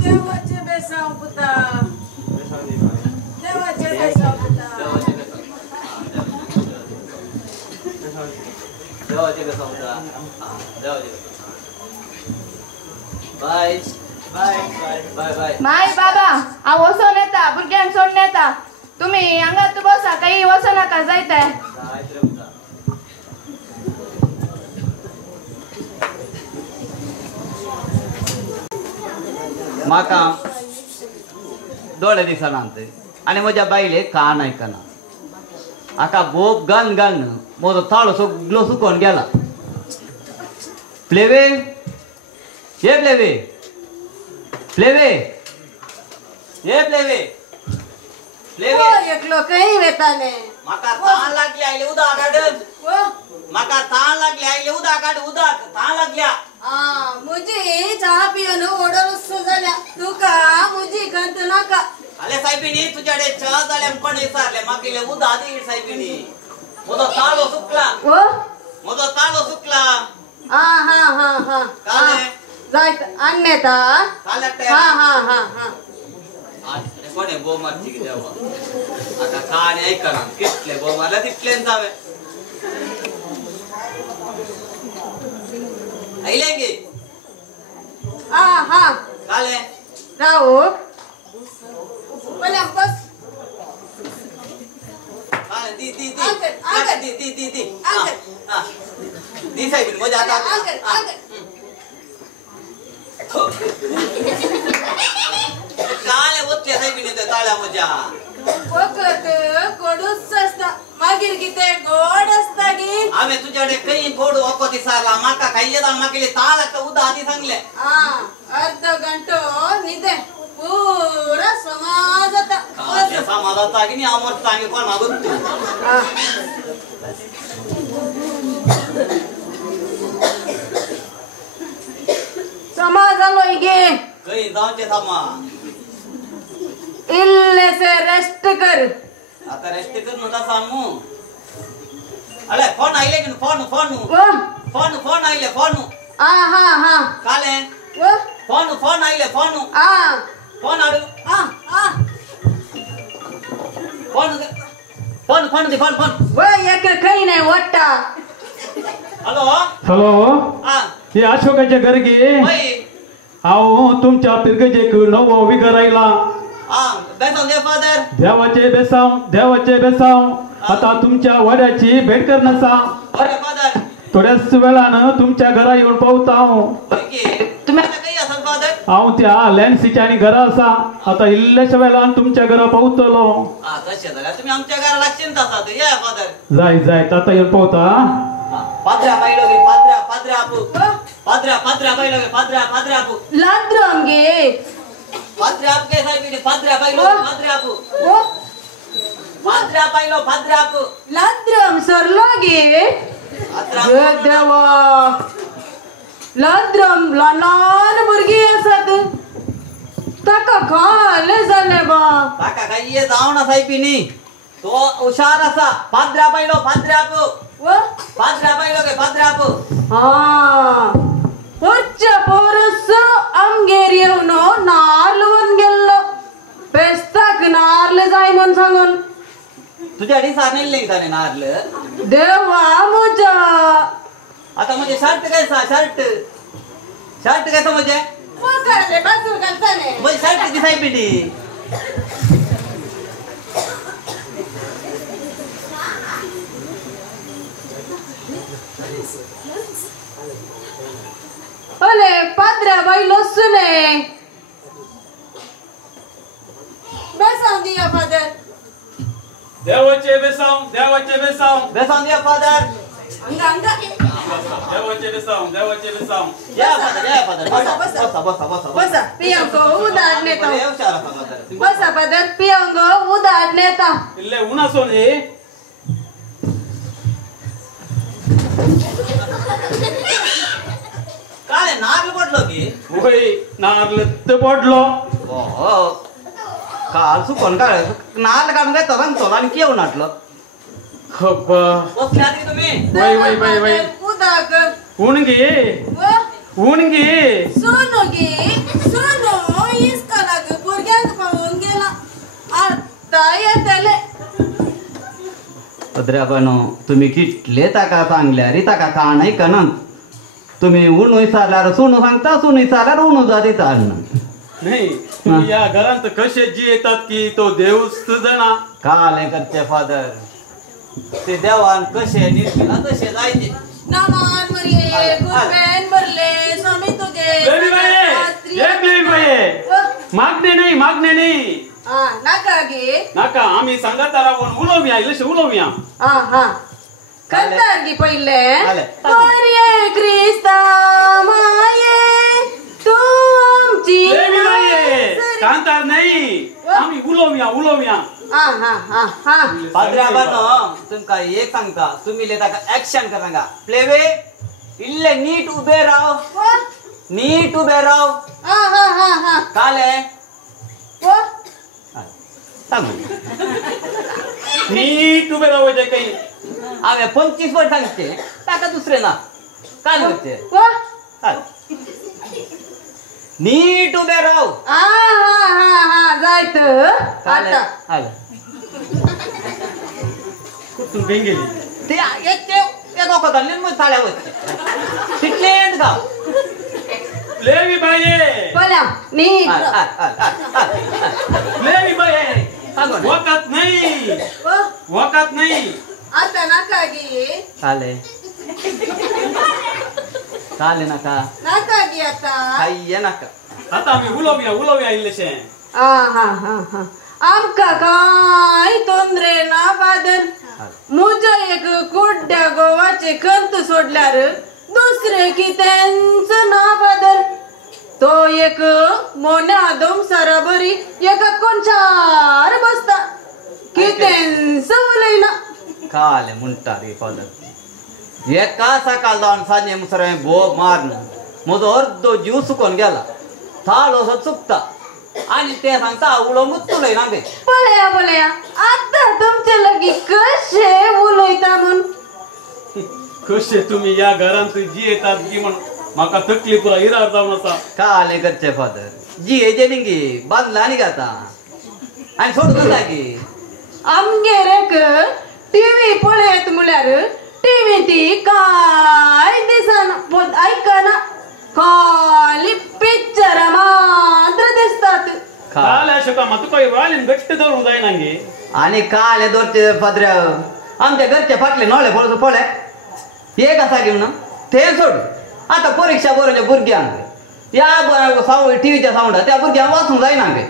देवाचे बेसांव पुता देवाचे बेसांव पुता देवाचे बेसांव पुता देवाचे बाय बाय बाय बाय माय बाबा हांव वचोन येता भुरग्यांक सोडून येता तुमी हांगात बसा काही वचो नाका जायते म्हाका दोळे दिसनात आनी म्हज्या बायलेक कान आयकना हाका बोब घालन घालन म्हजो ताळो सगळो सुकोवन गेला प्लेवे ये प्लेवे प्लेवे ये प्लेवे प्लेवे एकलो खंय वेताले म्हाका ताण लागली आयले उदक काड म्हाका ताण लागली आयले उदक काड उदक ताण लागल्या मुजी चहा पिवन ओडलुस जाल्या तुका मुजी कंत नाका आले सायबिणी तुझ्याकडे चहा जाल्यार कोण विचारले म्हाका इल्ले उदक दी सायबिणी म्हजो ताळो सुकला म्हजो ताळो सुकला हा जायत आणण्यात कोणे बोव मारची की देवा आता काणी आयकना कितले बोव मारला तितलेन जावे आयले गे काले राहू बोल्या बस काले दी दी दी दी दी दी दी सायबिणी मजा आता काले ओतल्या सायबिणी ते ताळ्या मजा फकत कडूच असता मागीर कितें गोड असता गी आम्ही तुझ्याकडे काही गोड वको दिसारला म्हाका खायले जाण म्हाका ताळ लागता उदक आधी सांगले अर्ध घंटो निदे पुरा समाज आता समाज आता की नाही अमर सांगे कोण मागून समाज आलोय गे काही जाऊचे समाज इल्ले से रेस्ट कर आता रेस्ट करून होता सांगू अरे फोन आइले की फोन फोन फोन फोन आइले फोन हा काले फोन फोन आइले फोन फोन आडू फोन फोन फोन दे फोन फोन वय एक काही नाही वाटता हॅलो हॅलो हे अशोकाच्या घर गे अहो तुमच्या पिरगजेक नवो विगर राहिला देवाचे बेसाव आता तुमच्या वाड्याची भेट करण्याचा थोड्याच वेळानं तुमच्या घरा येऊन पावताव हांव त्या लँडसीच्या आणि घरा असा आता इल्ल्याच्या वेळान तुमच्या घरा पावतलो तुम्ही आमच्या घराला चिंता या फादर जाय जाय आता येऊन पावता पाद्रा पाहिलोगे पाद्रा पाद्रा आपू पाद्रा पाद्रा पाहिलोगे पाद्रा पाद्रा आपू लाद्रम गे पाद्रा आप के साहेब पाद्रा पाहिलो पाद्रा आपू पाद्रा पाहिलो पाद्रा आपू लाद्रम सरलो गे देवा लाद्रम लहान भुरगी असत ताका खाले जाले बा ताका काही ये जाऊ ना साहेबिनी तो हुशार असा पाद्रा पाहिलो पाद्रा आपू पाद्रा पाहिलोगे पाद्रा आपू उच्च पोरस आमगेर येऊनो नारलवून गेल्लो पेस्ताक नारले जाय म्हणून सांगून तुझ्या आधी सांगेल नाही का नारलं देवा मुजा आता म्हणजे शर्ट काय शर्ट शर्ट काय म्हणजे म्हणजे शर्ट दिसाय पिटी अले पाद्रा बाई लसुने बेसाव दिया फादर देवाचे बेसाव दिया फादर अंगा अंगा देवाचे बेसाव या फादर बसा बसा बसा बसा पियांगो उदार नेता बसा फादर पियांगो उदार नेता इल्ले उन्हासोन हे काय नारळ पडलो की होय नारळ तर पडलो काल सुकून काय नारळ काढून काय तरांग चोला आणि केव नाटलं खब्बा बसले आधी तुम्ही वय उदाक उणगी सोनो इसका लाग बुरग्यांक पावून गेला आता येतले पद्र्यापण तुम्ही किटले ताका सांगल्या रे ताका का नाही कन तुम्ही ऊन विचारल्यावर सोनू सांगता सोनू विचारल्यावर ऊन जा देता नाही तुम्ही या घरांत कसे जी येतात की तो देव सजना काले करते फादर ते देवान कसे निर्मिला तसे जायचे नामान मरिये गुरबेन भरले स्वामी तुझे मागणे नाही नाका गे नाका आम्ही सांगता राहून उलोव्या कंटार गी पहिले मरिये ख्रिस्ता माये तू आमची कांतार नाही आम्ही उलोव्या पाद्र्याबानो तुमका एक सांगता तुम्ही लेता का ऍक्शन करांगा प्लेवे इल्ले नीट उभे राव काले नीट उभे राहायचे काही आम्ही 25 वर सांगते टाका दुसरे ना काय होते नीट उभे राव जायत आता कुठून काही गेली ते एक लोक धरले मग चाल्या होते तिथले गाव लेवी बाये बोला नीट लेवी बाये वकात नाही आता नाका गे चाले नका नाका गे आता काही नका आता आम्ही उलोव्या इल्लेशे आमका काय तोंदरे ना फादर मुझ्या एक कुड्या गोवाचे कंत सोडल्यार दुसरे की त्यांचं ना फादर तो एक मोन्या दोम सारा बरी एका कोणचार बसता की त्यांचं उलयना काले म्हणटा रे फादर एका सकाळ जाऊन सांजे मुसरा बोब मारन म्हजो अर्धो जीव सुकून गेला थाळ असो चुकता आणि ते सांगता उलो मुतुलय ना गे पळया पळया आता तुमचे लगी कसे उलयता म्हण कसे तुम्ही या घरांत जी येतात की म्हण म्हाका तकली पुरा इरार जावन आसा काले करचे फादर जी हेजे निंगी बांधला आणि गाता आणि सोडून जाता की आमगेरेक टीव्ही पळयत म्हळ्यार टीव्ही ती काय दिसना पण ऐकना खाली पिक्चर मात्र दिसतात काल अशोका मग तुका वालीन गट्ट धरून जायना गे आणि काले दोरचे फादर आमच्या घरचे फाटले नळे पळस पळे हे कसा घेऊन ना ते सोड आता परीक्षा बरोबर भुरग्यांक या साऊंड टीव्हीच्या साऊंड त्या भुरग्यांक वाचून जायना गे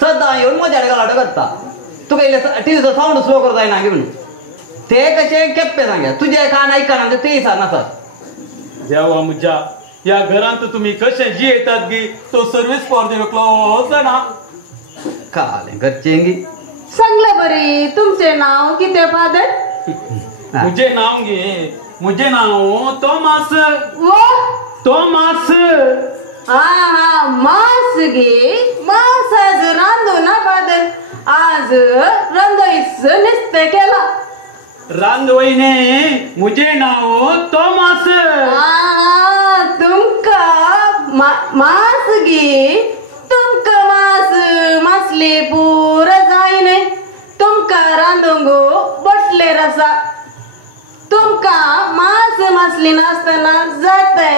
सद्दां येऊन मजा घालाट करता तुका इल्ले टीव्हीचो साऊंड स्लो कर जायना घेऊन ते कशे केप्पे सांगे तुझे कान ऐकना ते नसतात देवा मुज्या या घरांत तुम्ही कसे जी येतात गी तो सर्व्हिस फॉर द क्लोज ना काले घरचे सांगलं बरी तुमचे नाव किती फादर मुझे नाव गे मुझे नाव तोमास तोमास हा हा मास गे मास आज रांधू ना फादर आज रांधोईस निस्ते केला रांधवईने मुझे नाव तोमास तुमका मास गे तुमका मास मासले पूर जायने तुमका रांधूंगो बटले रसा तुमका मास मासली नासतना जाते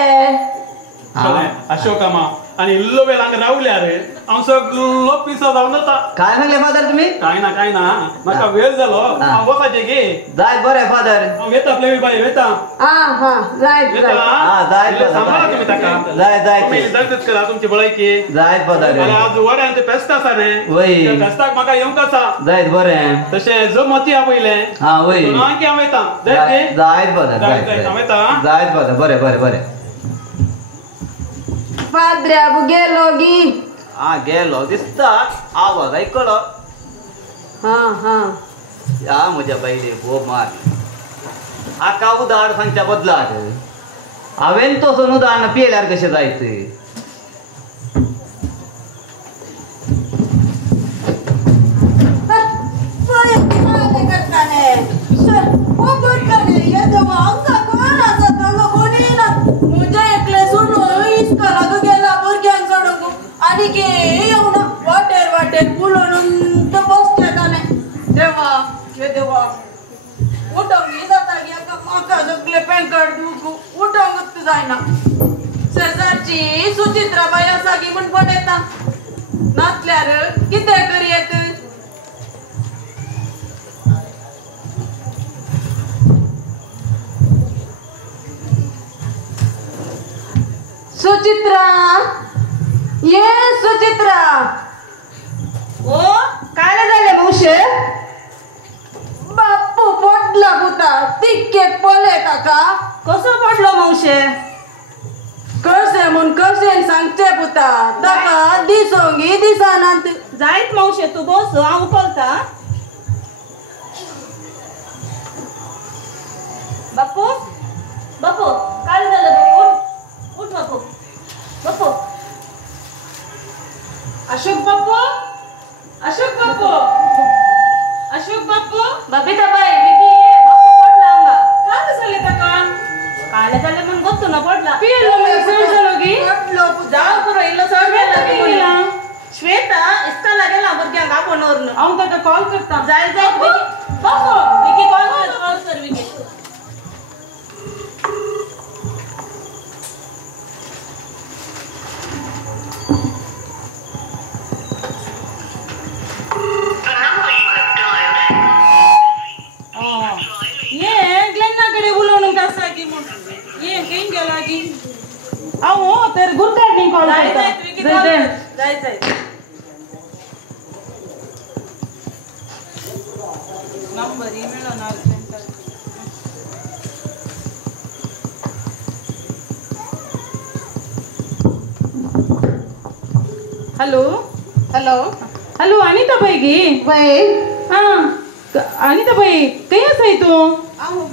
अशोकामा आणि इल्लो वेळ हांगा रावल्या रे हांव सगळो पिसो जावन जाता काय सांगले फादर तुम्ही काय ना म्हाका वेळ जालो हांव वसाचे गे जाय बरे फादर हांव येता प्लेवी बाई येता हा जाय सांभाळा तुम्ही ताका जाय तुम्ही दर्दच करा तुमची भलायकी जाय फादर आज वड्यान ते फेस्त आसा न्ही वय फेस्ताक म्हाका येवंक आसा जाय बरे तशें जो मती हा पयले हा वय की हांव येता जाय फादर हांव येता जाय फादर बरे बरे बरे फादऱ्या गेलो गी हा गेलो दिसता आवाज ऐकलो हा या म्हज्या बायले भो मार आका उदाड सांगच्या बदलार हांवेन तसो उदाहरण पियेल्यार कशें जायते वाटेर उलवून बसते ताने देवा हे देवा उठवली जाता म्हाका सगळे पॅन कार्ड दिवंक उठवंकच जायना शेजारची सुचित्रा बाई आसा की म्हण पण येता नासल्यार कितें करीत सुचित्रा ये सुचित्रा ओ काय झाले मावशे बाप्पू पडला पुता तिक्के पले काका कसो पडलो मावशे कसे म्हूण कशें सांगचे पुता ताका दिसोंगी दिसानात जायत मावशे तू बस हांव उखलता बापू बापू काय झालं बापू उठ बापू बापू अशोक बापू अशोक बापू अशोक बापू बबिता बाई विकी बापू पडला हंगा काय झाले ताका काय झाले म्हणून गोत्तू ना पडला पियलो मी सर झालोगी पडलो जाव पुरो इल्लो सर गेला श्वेता इस्ताला गेला भुरग्यांक आपण वरन हांव ताका कॉल करता जाय विकी बापू विकी कॉल कर विकी तर good call number email hello hello hello Anita बाई गे बाई हा अनिता बाई काही आसाय तू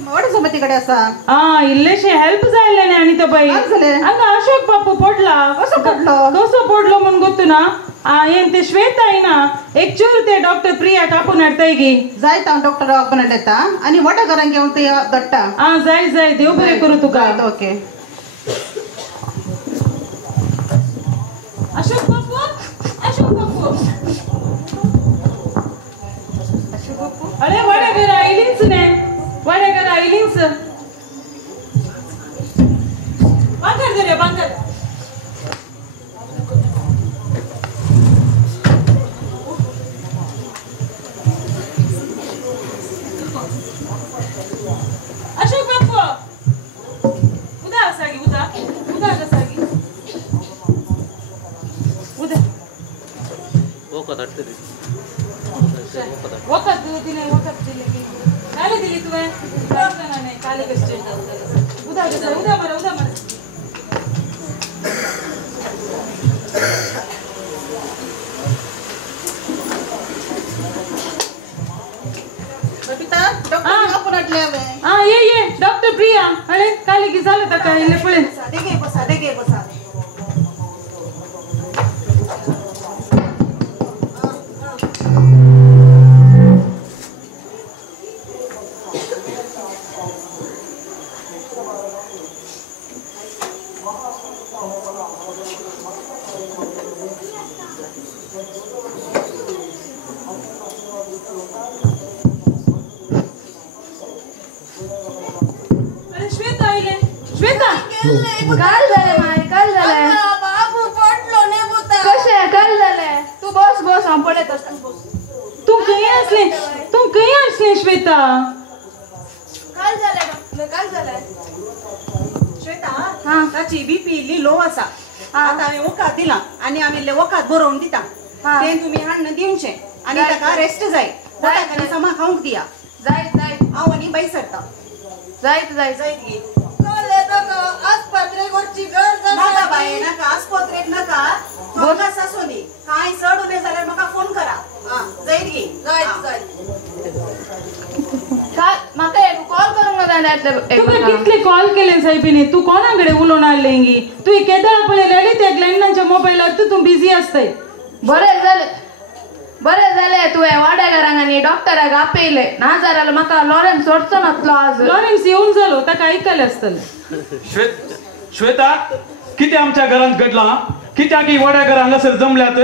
वडे सोबतीकडे असा इल्लेशे हेल्प जायले न्ही अनिता बाई काय झाले? हांगा अशोक बापू पडला कसो पडलो? कसो पडलो म्हण गोत्तू ना ಏನ್ ते श्वेता आहे ना एकचूर ते डॉक्टर प्रिया कापून हाडताय गी जायत हांव डॉक्टर कापून हाडटा आनी वडा घरांक घेवन ते दट्टा जाय जाय देव बरें करूं तुका ओके अशोक बापू अरे वडा घर आयलीच ने वडा घर आयलीच बांकर दे रे बांकर अशोक बापू उदा सागी उदा सागी उदा वखत दिले काले दिली तुवें नाही काले कशे उदा मारा बबिता डॉक्टर कापून हाडले हांवें ये डॉक्टर प्रिया अरे काले की झालं ताका इल्ले पळय देगे बसा काल झाले बाबू पडलो ने बुता कशे काल झाले तू बस हांव पळयत आसता तू खंय असले श्वेता काल झाले श्वेता ताची बीपी इल्ली लो आसा आता हांवें वखद दिला आनी आमी इल्ले वखद बरोवन दिता तें तुमी हाडून दिवचें आनी ताका रेस्ट जाय पोटाक सामान खावंक दिया जायत हांव आनी बाई सरता जायत गे आस्पत्रेक वचची गरज नाका बाये नाका आस्पत्रेक नाका म्हाका सासोनी कांय चड उलय जाल्यार म्हाका फोन करा जायत गे जायत म्हाका एक कॉल करूंक जाय तुका कितले कॉल केले साहेबीने तू कोणाकडे उलोवन हाडलेंगी तू केदार पळयलेली ते लॅंडलायनच्या मोबायलार तू बिझी असतय बरें जालें तुवें वाड्या घरांक आनी डॉक्टराक आपयले ना जाल्यार म्हाका लॉरेन्स सोडचो नासलो आज लॉरेन्स येवन जालो ताका आयकले आसतले श्वेता कितें आमच्या घरांत घडलां कित्याक ही वाड्या घर हांगासर जमल्यात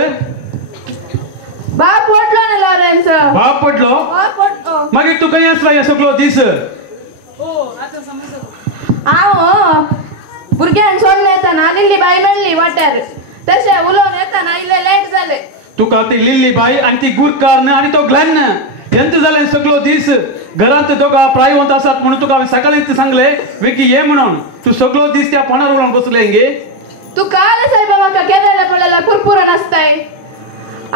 बाप पडलो न्ही लॉरेन्स बाप पडलो मागीर तू खंय आसला हे सगळो दीस हांव भुरग्यांक सोडून येताना लिल्ली बाई मेळ्ळी वाट्यार तशें उलोवन येताना इल्लें लेट जालें तुका ती लिल्ली बाई आणि ती गुरकार आणि तो ग्लॅन ಎಂತ झाले सगळो दीस घरात दोघा प्रायवंत आसात म्हणून तुका सकाळीच सांगले विकी ये म्हणून तू सगळो दीस त्या पानार उलोवन बसले हिंगे तू काल साहेब म्हाका केदेले पडलेला कुरकुरण आसताय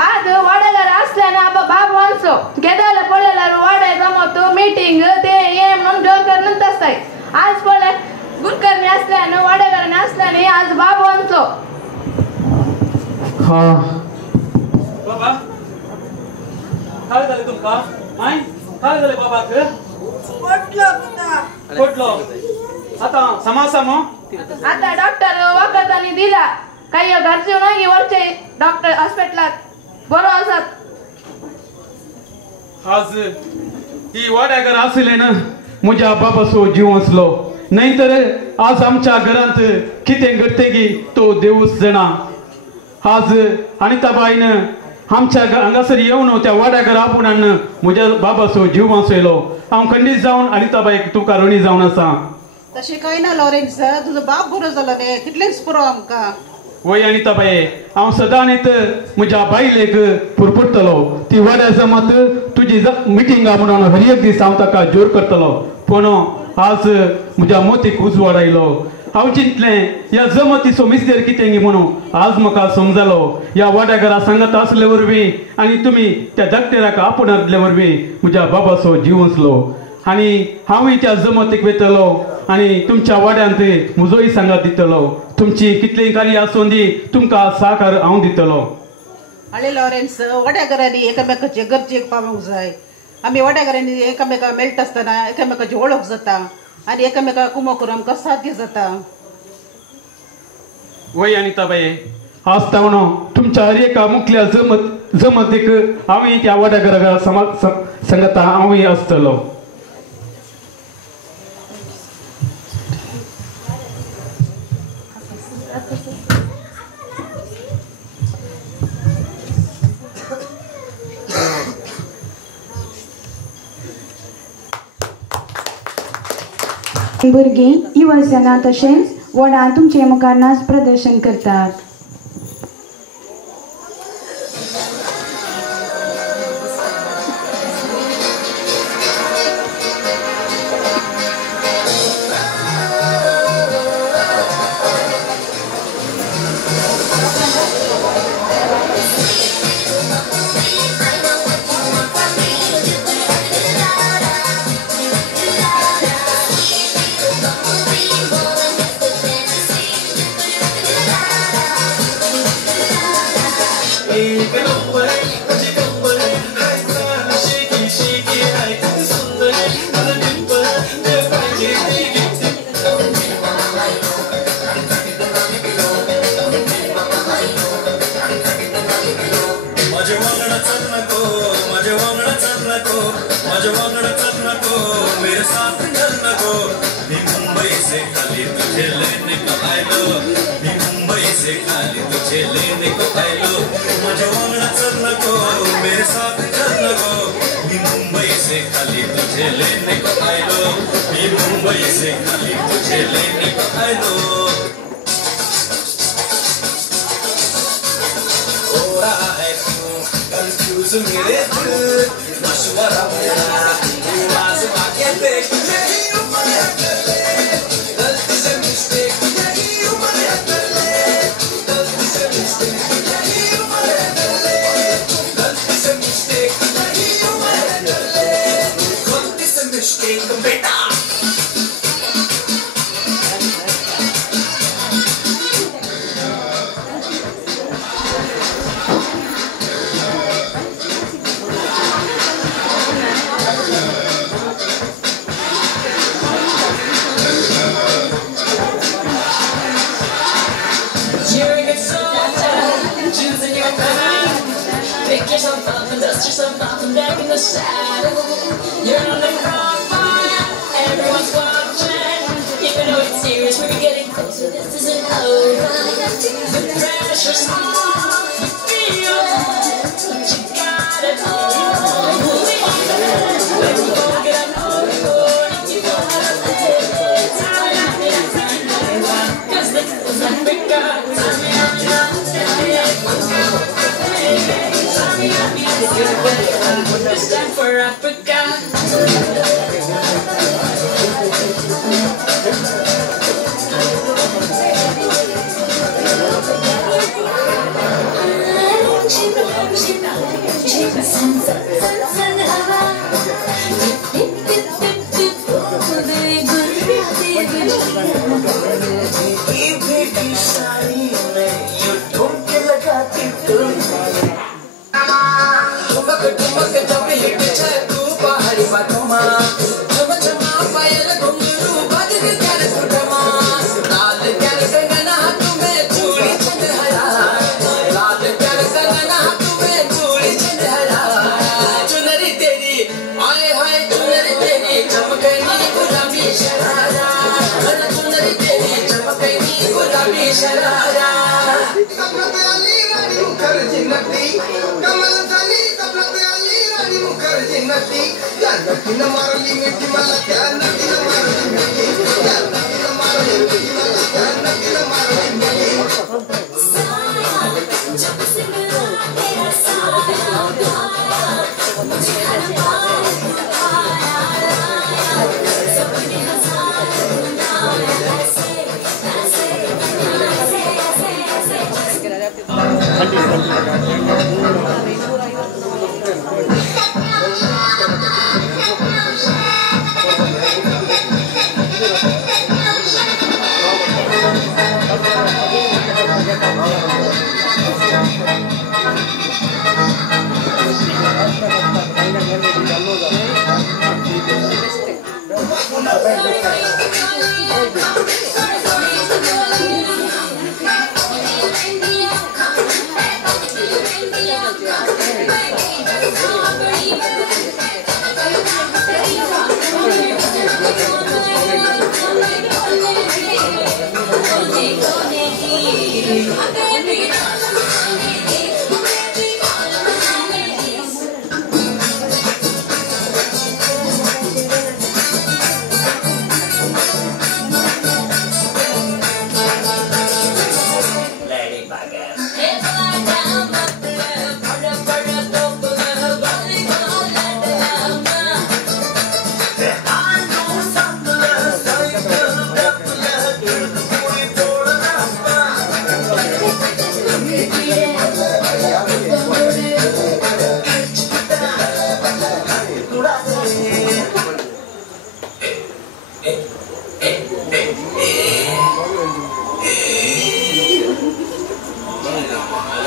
आज वाड्यार असल्याने बाब वाचो केदेले पडलेला वाडे जमत मीटिंग ते ये म्हणून जोर करत आसताय आज पडले गुरकरणी असल्याने वाड्याघरांनी असल्याने आज बाब वाचो हा बाबा काय झाले तुमका माय काय झाले बाबाक पडलो आता समासाम आता डॉक्टर वखदांनी दिला काही घरचे नाही वरचे डॉक्टर हॉस्पिटलात बरो आसात आज ही वाड्यागर असले ना म्हज्या बाबाचो जीव असलो नाहीतर आज आमच्या घरांत कितें घडते गी तो देवूच जाणा आज अनिताबाईन आमच्या हांगासर येवन त्या वाड्यागर आपुणान म्हज्या बाबाचो जीव वाचयलो हांव खंडीत जावन अनिताबाईक तुका रणी जावन आसा तशें कांय ना लॉरेन्स तुजो बाप बरो जालो न्ही कितलेंच पुरो आमकां वय अनिताबाई हांव सदांच म्हज्या बायलेक पुरपुरतलो ती वाड्या जमत तुजी मिटींग म्हणून हर एक दीस हांव ताका जोर करतलो पूण आज म्हज्या मोतीक उजवाड आयलो हांव चिंतलें ह्या जमतीचो मिस्तेर कितें गी म्हणून आज म्हाका समजलो ह्या वाड्या घरा सांगत आसले वरवीं आनी तुमी त्या धाकटेराक आपूण हाडले वरवीं म्हज्या बाबाचो जीव वचलो आनी हांवूय त्या जमतीक वेतलो आनी तुमच्या वाड्यांत म्हजोय सांगात दितलो तुमची कितलीं कार्य आसूं दी तुमकां सहकार हांव दितलो आले लॉरेन्स वाड्या घरांनी एकामेकाचे गरजेक पावूंक जाय आमी वाड्या घरांनी एकामेकाक मेळटा आसतना एकामेकाची वळख जाता आनी एकामेकाक कुमो करून आमकां साध्य जाता वय अनिताबाई आज तावणो तुमच्या तुमच्या हर एका मुखल्या जमतीक हांवें त्या वाड्याघरा समाज संगता हांवूय आसतलो. भुरगीं युवजना तशेंच वडां तुमचे मुखार नाच प्रदर्शन करतात.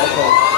Oh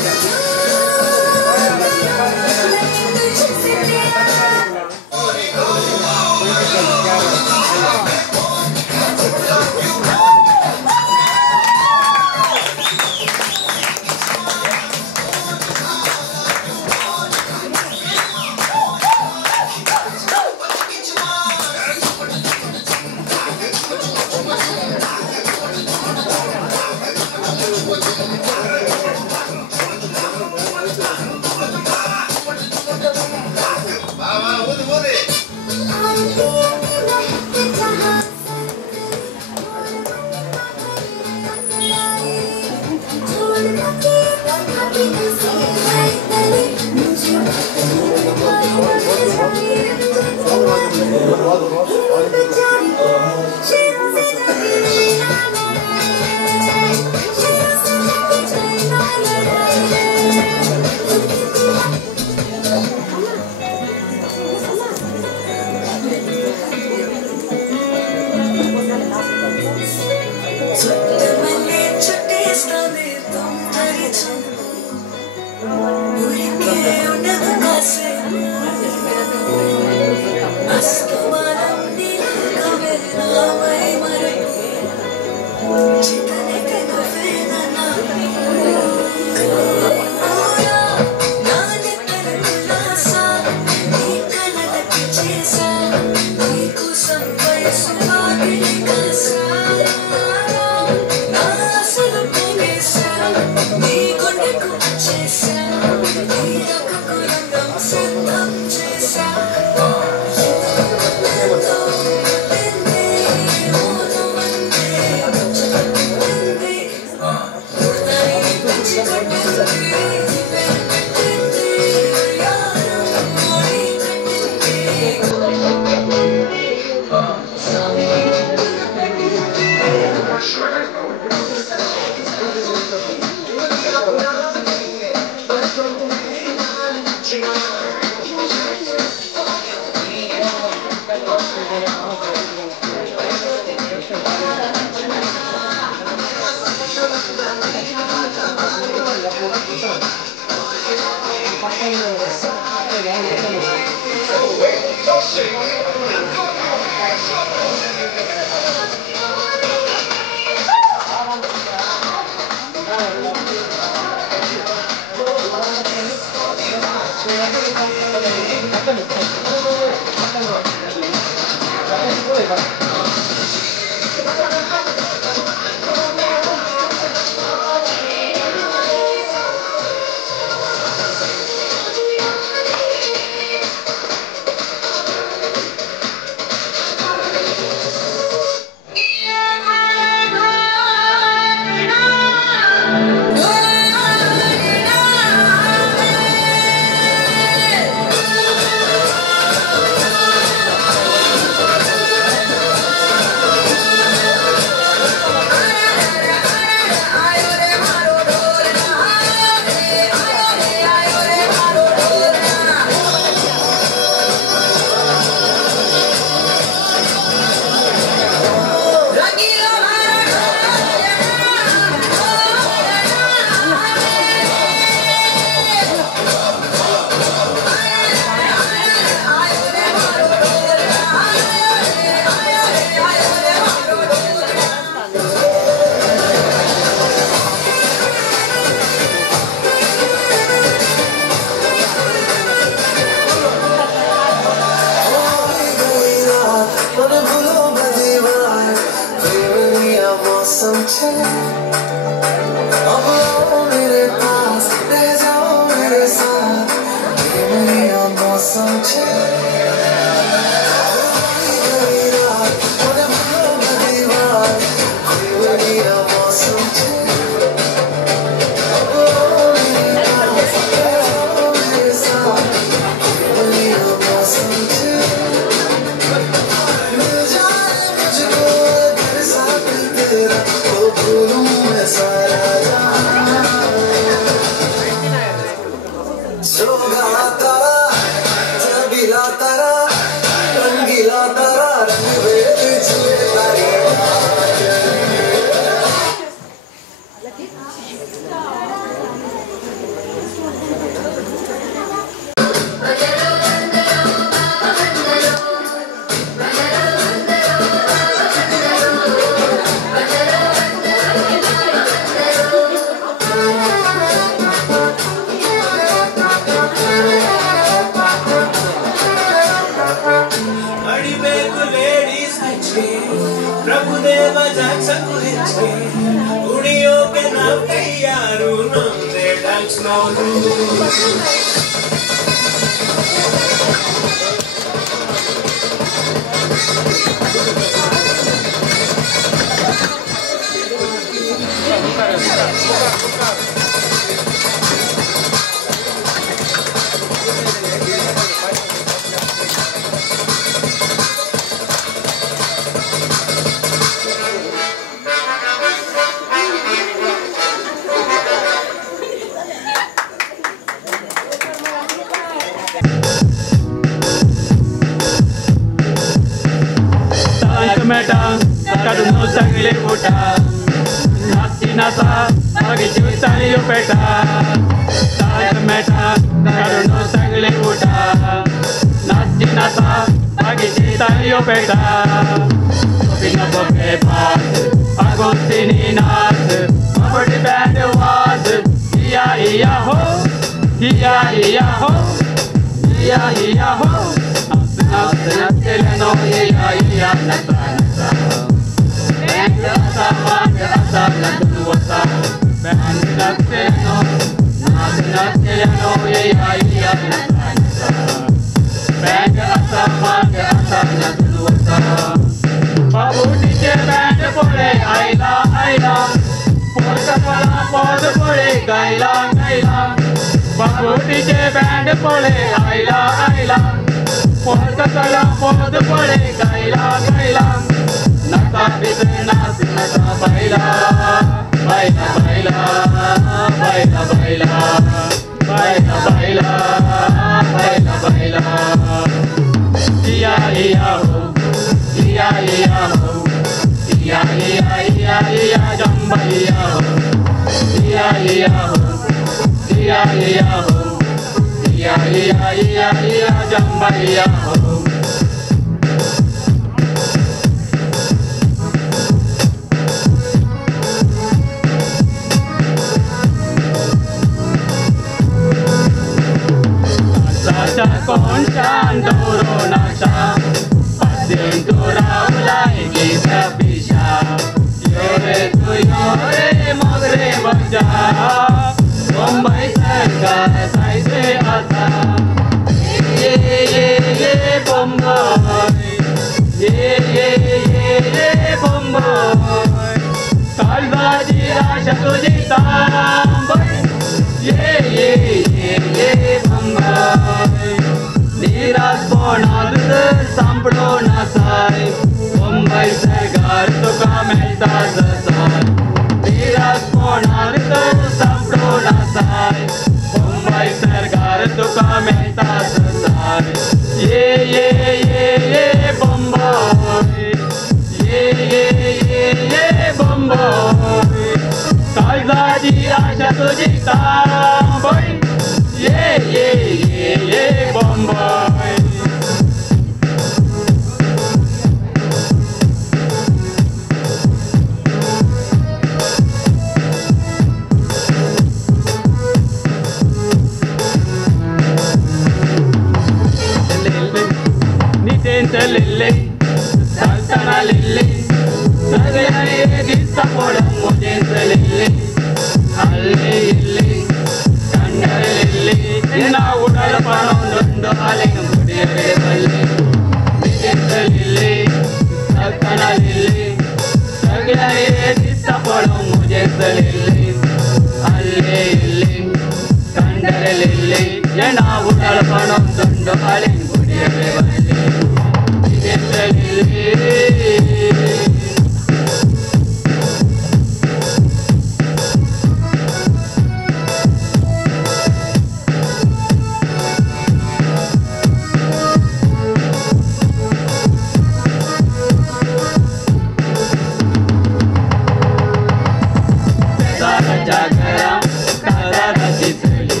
माझ्या घरा काळजाची चली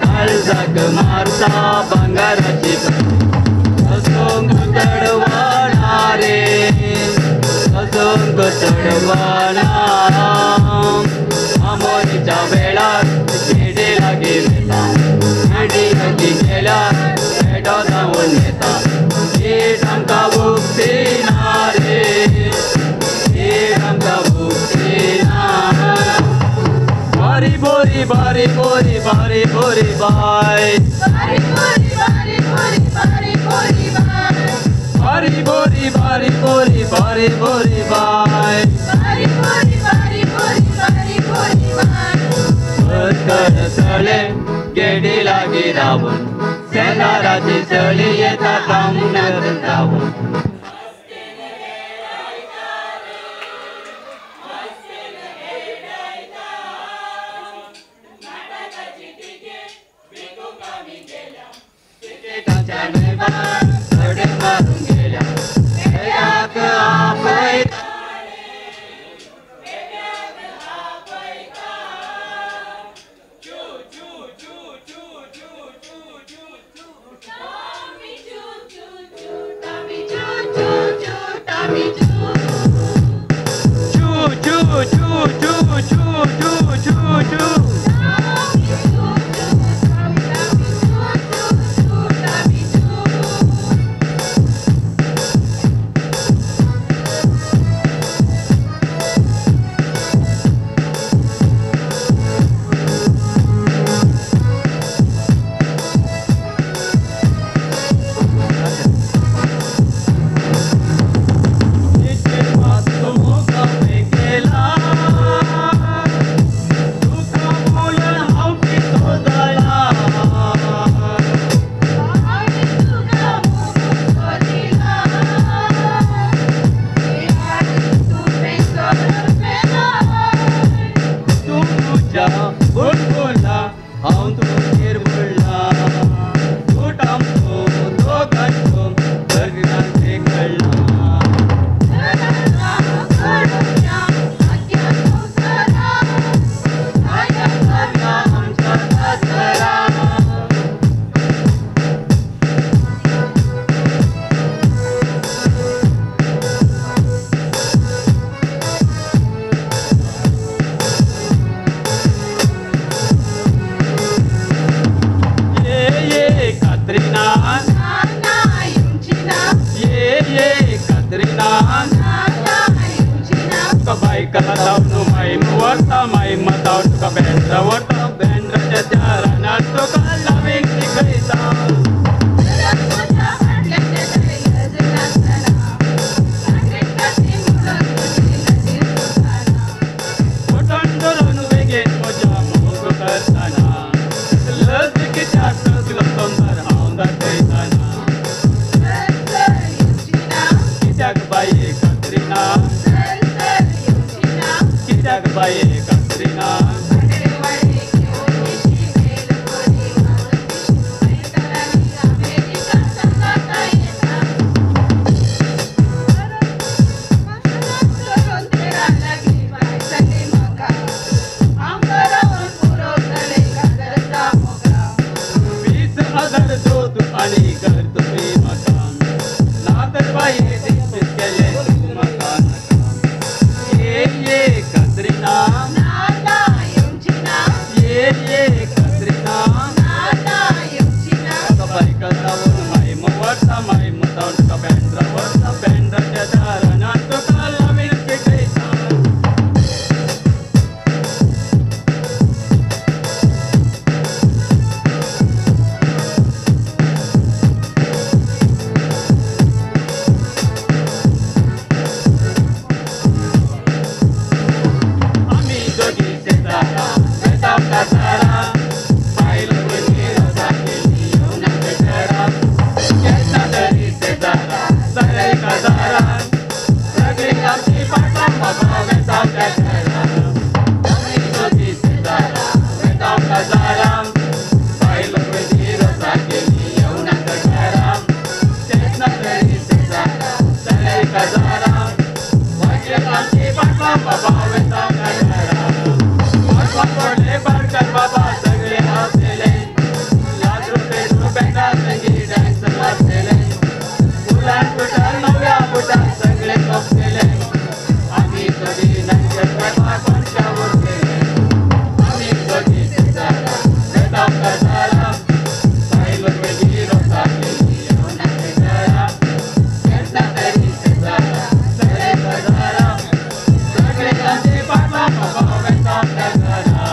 काळजाक मारता भांगाराची असंग चढवाना रे असंग चढवाना आमोरीच्या वेळात खेडेला गेलेला खेडी गेल्यात खेडो जाऊन येता खेड आमका भुकतेना रे खेड आमका भुकतेना बारी बोरी बारी बोरी बारी बोरी बाय बारी बोरी बारी बोरी बारी बोरी बाय बारी बोरी बारी बोरी बारी बोरी बाय बारी बोरी बारी बोरी बारी बोरी बाय कर चले गेडी लागी रावून सेनाराची चली येता तामून रावून मारून गेल्या कर बाबा सगळे हसले लाज रुपये रुपयाचा संगी डान्स वाजले मुलां कुठं नव्या कुठं सगळे कपले आम्ही कधी नंतर करता कोणत्या उरले आम्ही कधी सितारा नेता करतारा सायलो कधी रोसा केली होणार करा करता तरी सितारा सगळे करतारा सगळे कांदे पाटला बाबा वेता करतारा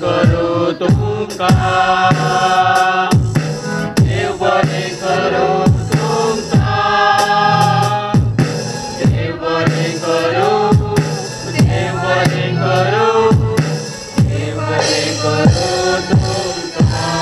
करो तुमका देव बरे करो तुमका देव बरे करो देव बरे करो देव बरे करो तुमका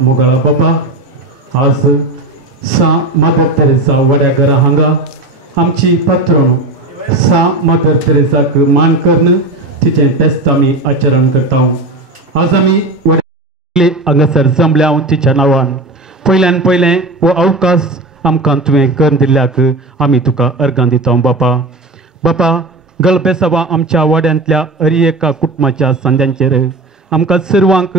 मोगाळा बाबा आज सा मदर तेरेसा वड्या घरा हांगा आमची पात्रण सा मदर तेरेसाक मान करण तिचें फेस्त आमी आचरण करता आज आमी वड्या हांगासर जमल्या तिच्या नांवान पयल्यान पयलें हो अवकाश आमकां तुवें करून दिल्ल्याक आमी तुका अर्गां दिता बापा बापा गळपेसावा आमच्या वाड्यांतल्या हरी एका कुटुंबाच्या संद्यांचेर आमकां सर्वांक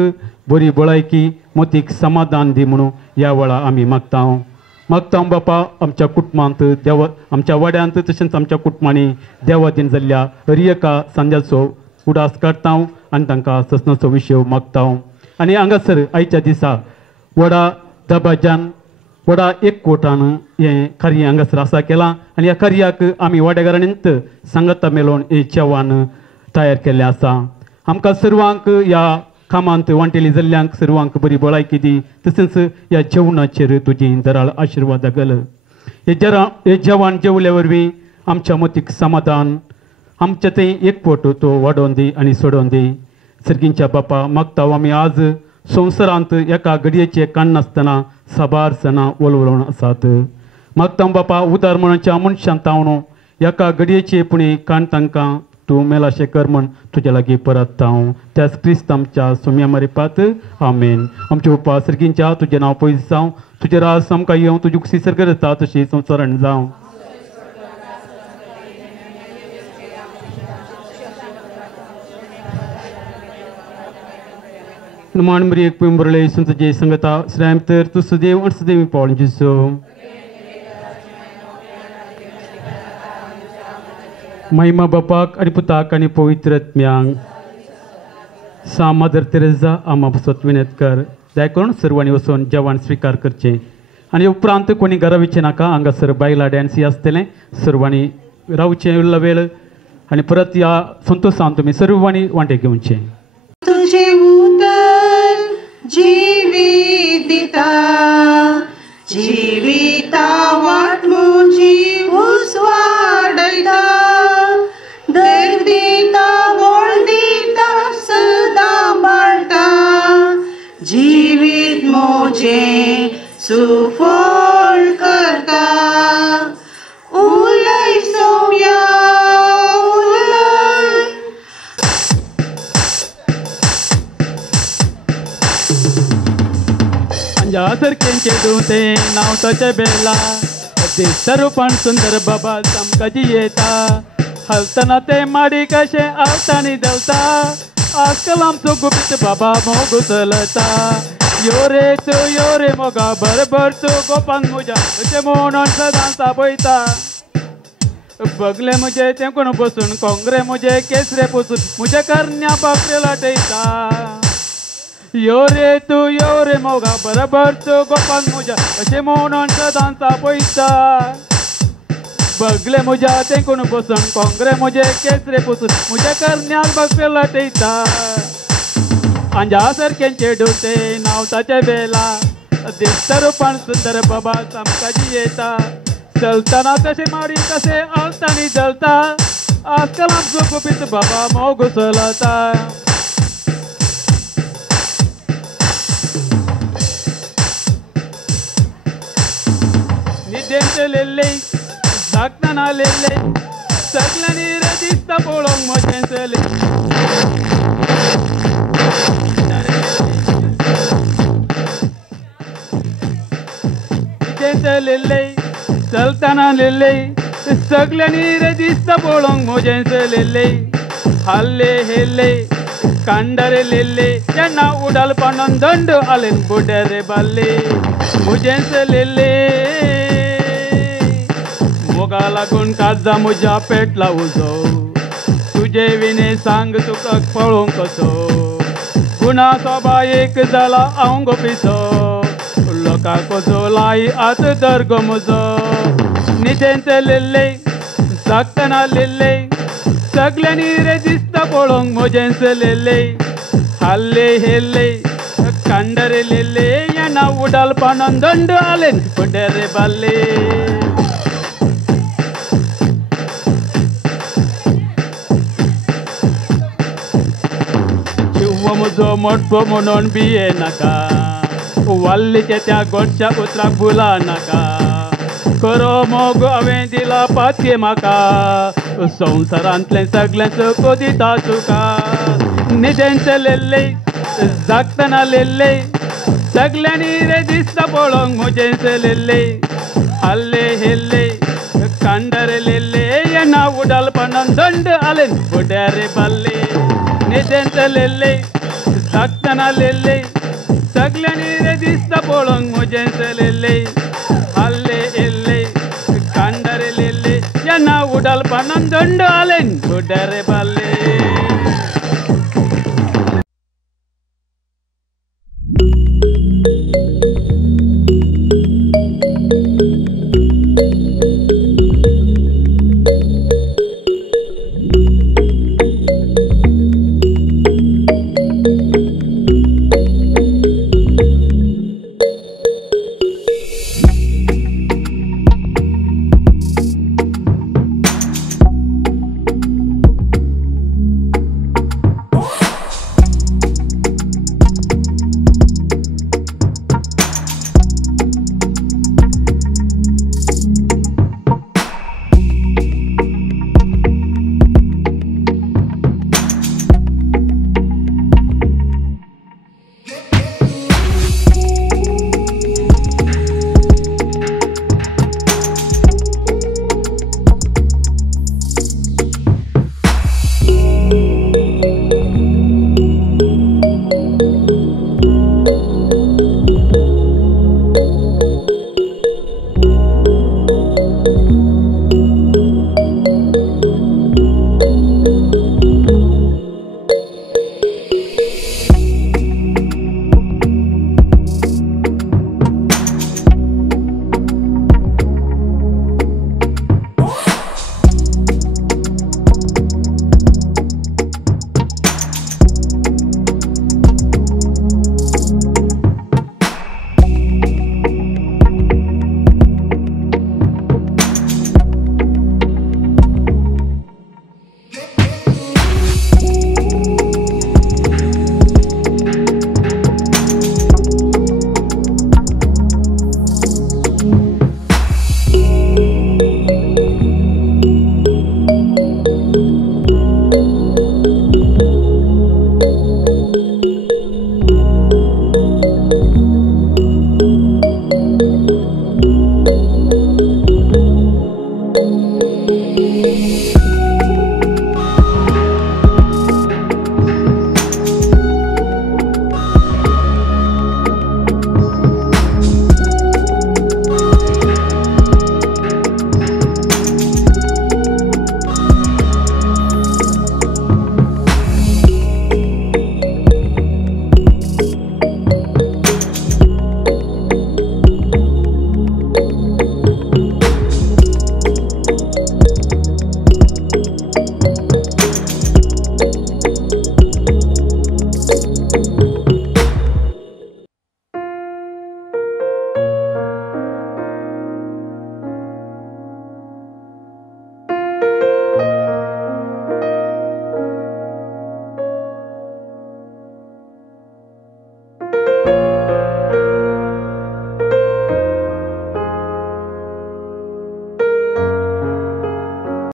बरी भलायकी मोतीक समाधान दी म्हणून ह्या वेळा आमी मागता बापा आमच्या कुटुंबांत देव आमच्या वाड्यांत तशेंच आमच्या कुटुंबांनी देवाधीन जाल्ल्या हरी एका संद्याचो उडास काडटा आनी तांकां ससनाचो विशय मागता आनी हांगासर आयच्या दिसा वडा दबाज्यान वडा एक कोटान हें कार्य हांगासर आसा केलां आनी ह्या कार्याक आमी वाड्याघराण्यांत सांगता मेळोवन हें जेवण तयार केल्लें आसा आमकां सर्वांक ह्या कामांत वांटेली जाल्ल्यांक सर्वांक बरी भलायकी दी तशेंच ह्या जेवणाचेर तुजी दराळ आशिर्वाद घाल हे जेवण जेवले वरवीं आमच्या मतीक समाधान आमचें तें एकवट तो वाडोवन दी आनी सोडोवन दी सर्गींच्या बापा मागता आमी आज संवसारांत एका घडयेचे काण नासतना साबार सणां वळवळून आसात मागता बापा उदार मनाच्या मनशांत हांव एका घडयेचे पुणे काण तांकां तूं मेलाशें कर म्हण तुजे लागीं परत हांव त्याच क्रिस्त आमच्या सोम्या मारिपात आमेन आमचे उपास सर्गींच्या तुजें नांव पयस जावं तुजें रास आमकां येवं तुजी कुशी सर्गर जाता तशी संवसारान जावं मान मरी एक पिंबरले तुझे संगता श्राम तर तू सुदेव और सुदेवी पावल जिसो महिमा बापाक आणि पुताक आणि पवित्र आत्म्यांक सा मदर तेरेसा आमा बसत विनंत कर दया करून सर्वांनी वचून जेवण स्वीकार करचे आणि उपरांत कोणी घरा विचे नाका हांगासर बायला डॅन्सी आसतलें सर्वांनी रावचे उरला वेळ आणि परत या संतोषान तुम्ही सर्वांनी वांटे घेऊनचे. तुझे उदर जीवित दिता जीविता वाट मुजी ऊस वाढयता दर दिता बोळ दिता सदा बाळटा जीवित मोजे सुफळ करता उलय सौम्या उलय. अंजासारख्यांचे डोते नाव ताचे बेला दिसता पण सुंदर बाबा चमकाजी येता हलतना ते माडी कशे आवतानी देवता आजकाल आमचो गुपित बाबा मोग चलता यो रे मोगा बरोबर तू गोपान मुजा तुझे म्हणून सदां सापयता बगले मुझे ते कोण बसून कोंगरे मुझे केसरे पुसून मुझे करण्या बापरे लाटयता यो रे मोगा बरोबर तू गोपान मुजा अशें म्हणून सदां सापयता बगले मुझ्या ते कोण बसून कोंगरे मुझे केसरे पुसून मुझे करण्याक बापरे लाटयता अंजा सारख्यांचे डोते नाव ताचे बेला दिसता रूपान सुंदर बाबा चमकाजी येता चलतना तशे मारी कसे आलतानी जलता आजकाल आमचो गुपित बाबा मोग चलता. निदेंचे लेले जागतना लेले सगळ्यांनी रे दिसता पळोवंक मजें चले लेले चलताना लेले सगळ्यांनी रे दिसता पळोवंक मजें चलेले हल्ले हेले कांडरे लेले जेन्ना उडालपणान दंड आलेन बुड्यारे बाल्ले मजें चलेले मोगा लागून काळजा म्हज्या पेटला उजो तुजे विने सांग तुका पळोवंक कसो गुणा सोबा एक जाला हांव गोपिसो लोकांक कसो लाई आत दर्ग म्हजो निदेंचे लेले जागतना लेले सगळ्यांनी रे दिसता पळोवंक मजें चलेले हल्ले हेले कांडरे लेले येना उडालपणान दंड आलेन बुड्यारे बाल्ले म्हजो मोठो म्हणून बिये नाका वाल्लीच्या त्या गोडच्या उतराक बुला नाका खरो मोग हांवें दिला पातये म्हाका संवसारांतलें सगळेंच कोदिता तुका निदेंचे लेले जागतना लेले सगळ्यांनी रे दिसता पळोवंक मजें चलेले हल्ले हेल्ले कांडरे लेले येना उडालपणान दंड आलेन बुड्यारे बाल्ले निदेंचे लेले जागतना लेले सगळ्यांनी रे दिसता पळोवंक मजें चलेले हल्ले हेल्ले कांडरे लेले येना उडालपणान दंड आलेन बुड्यारे बाल्ले.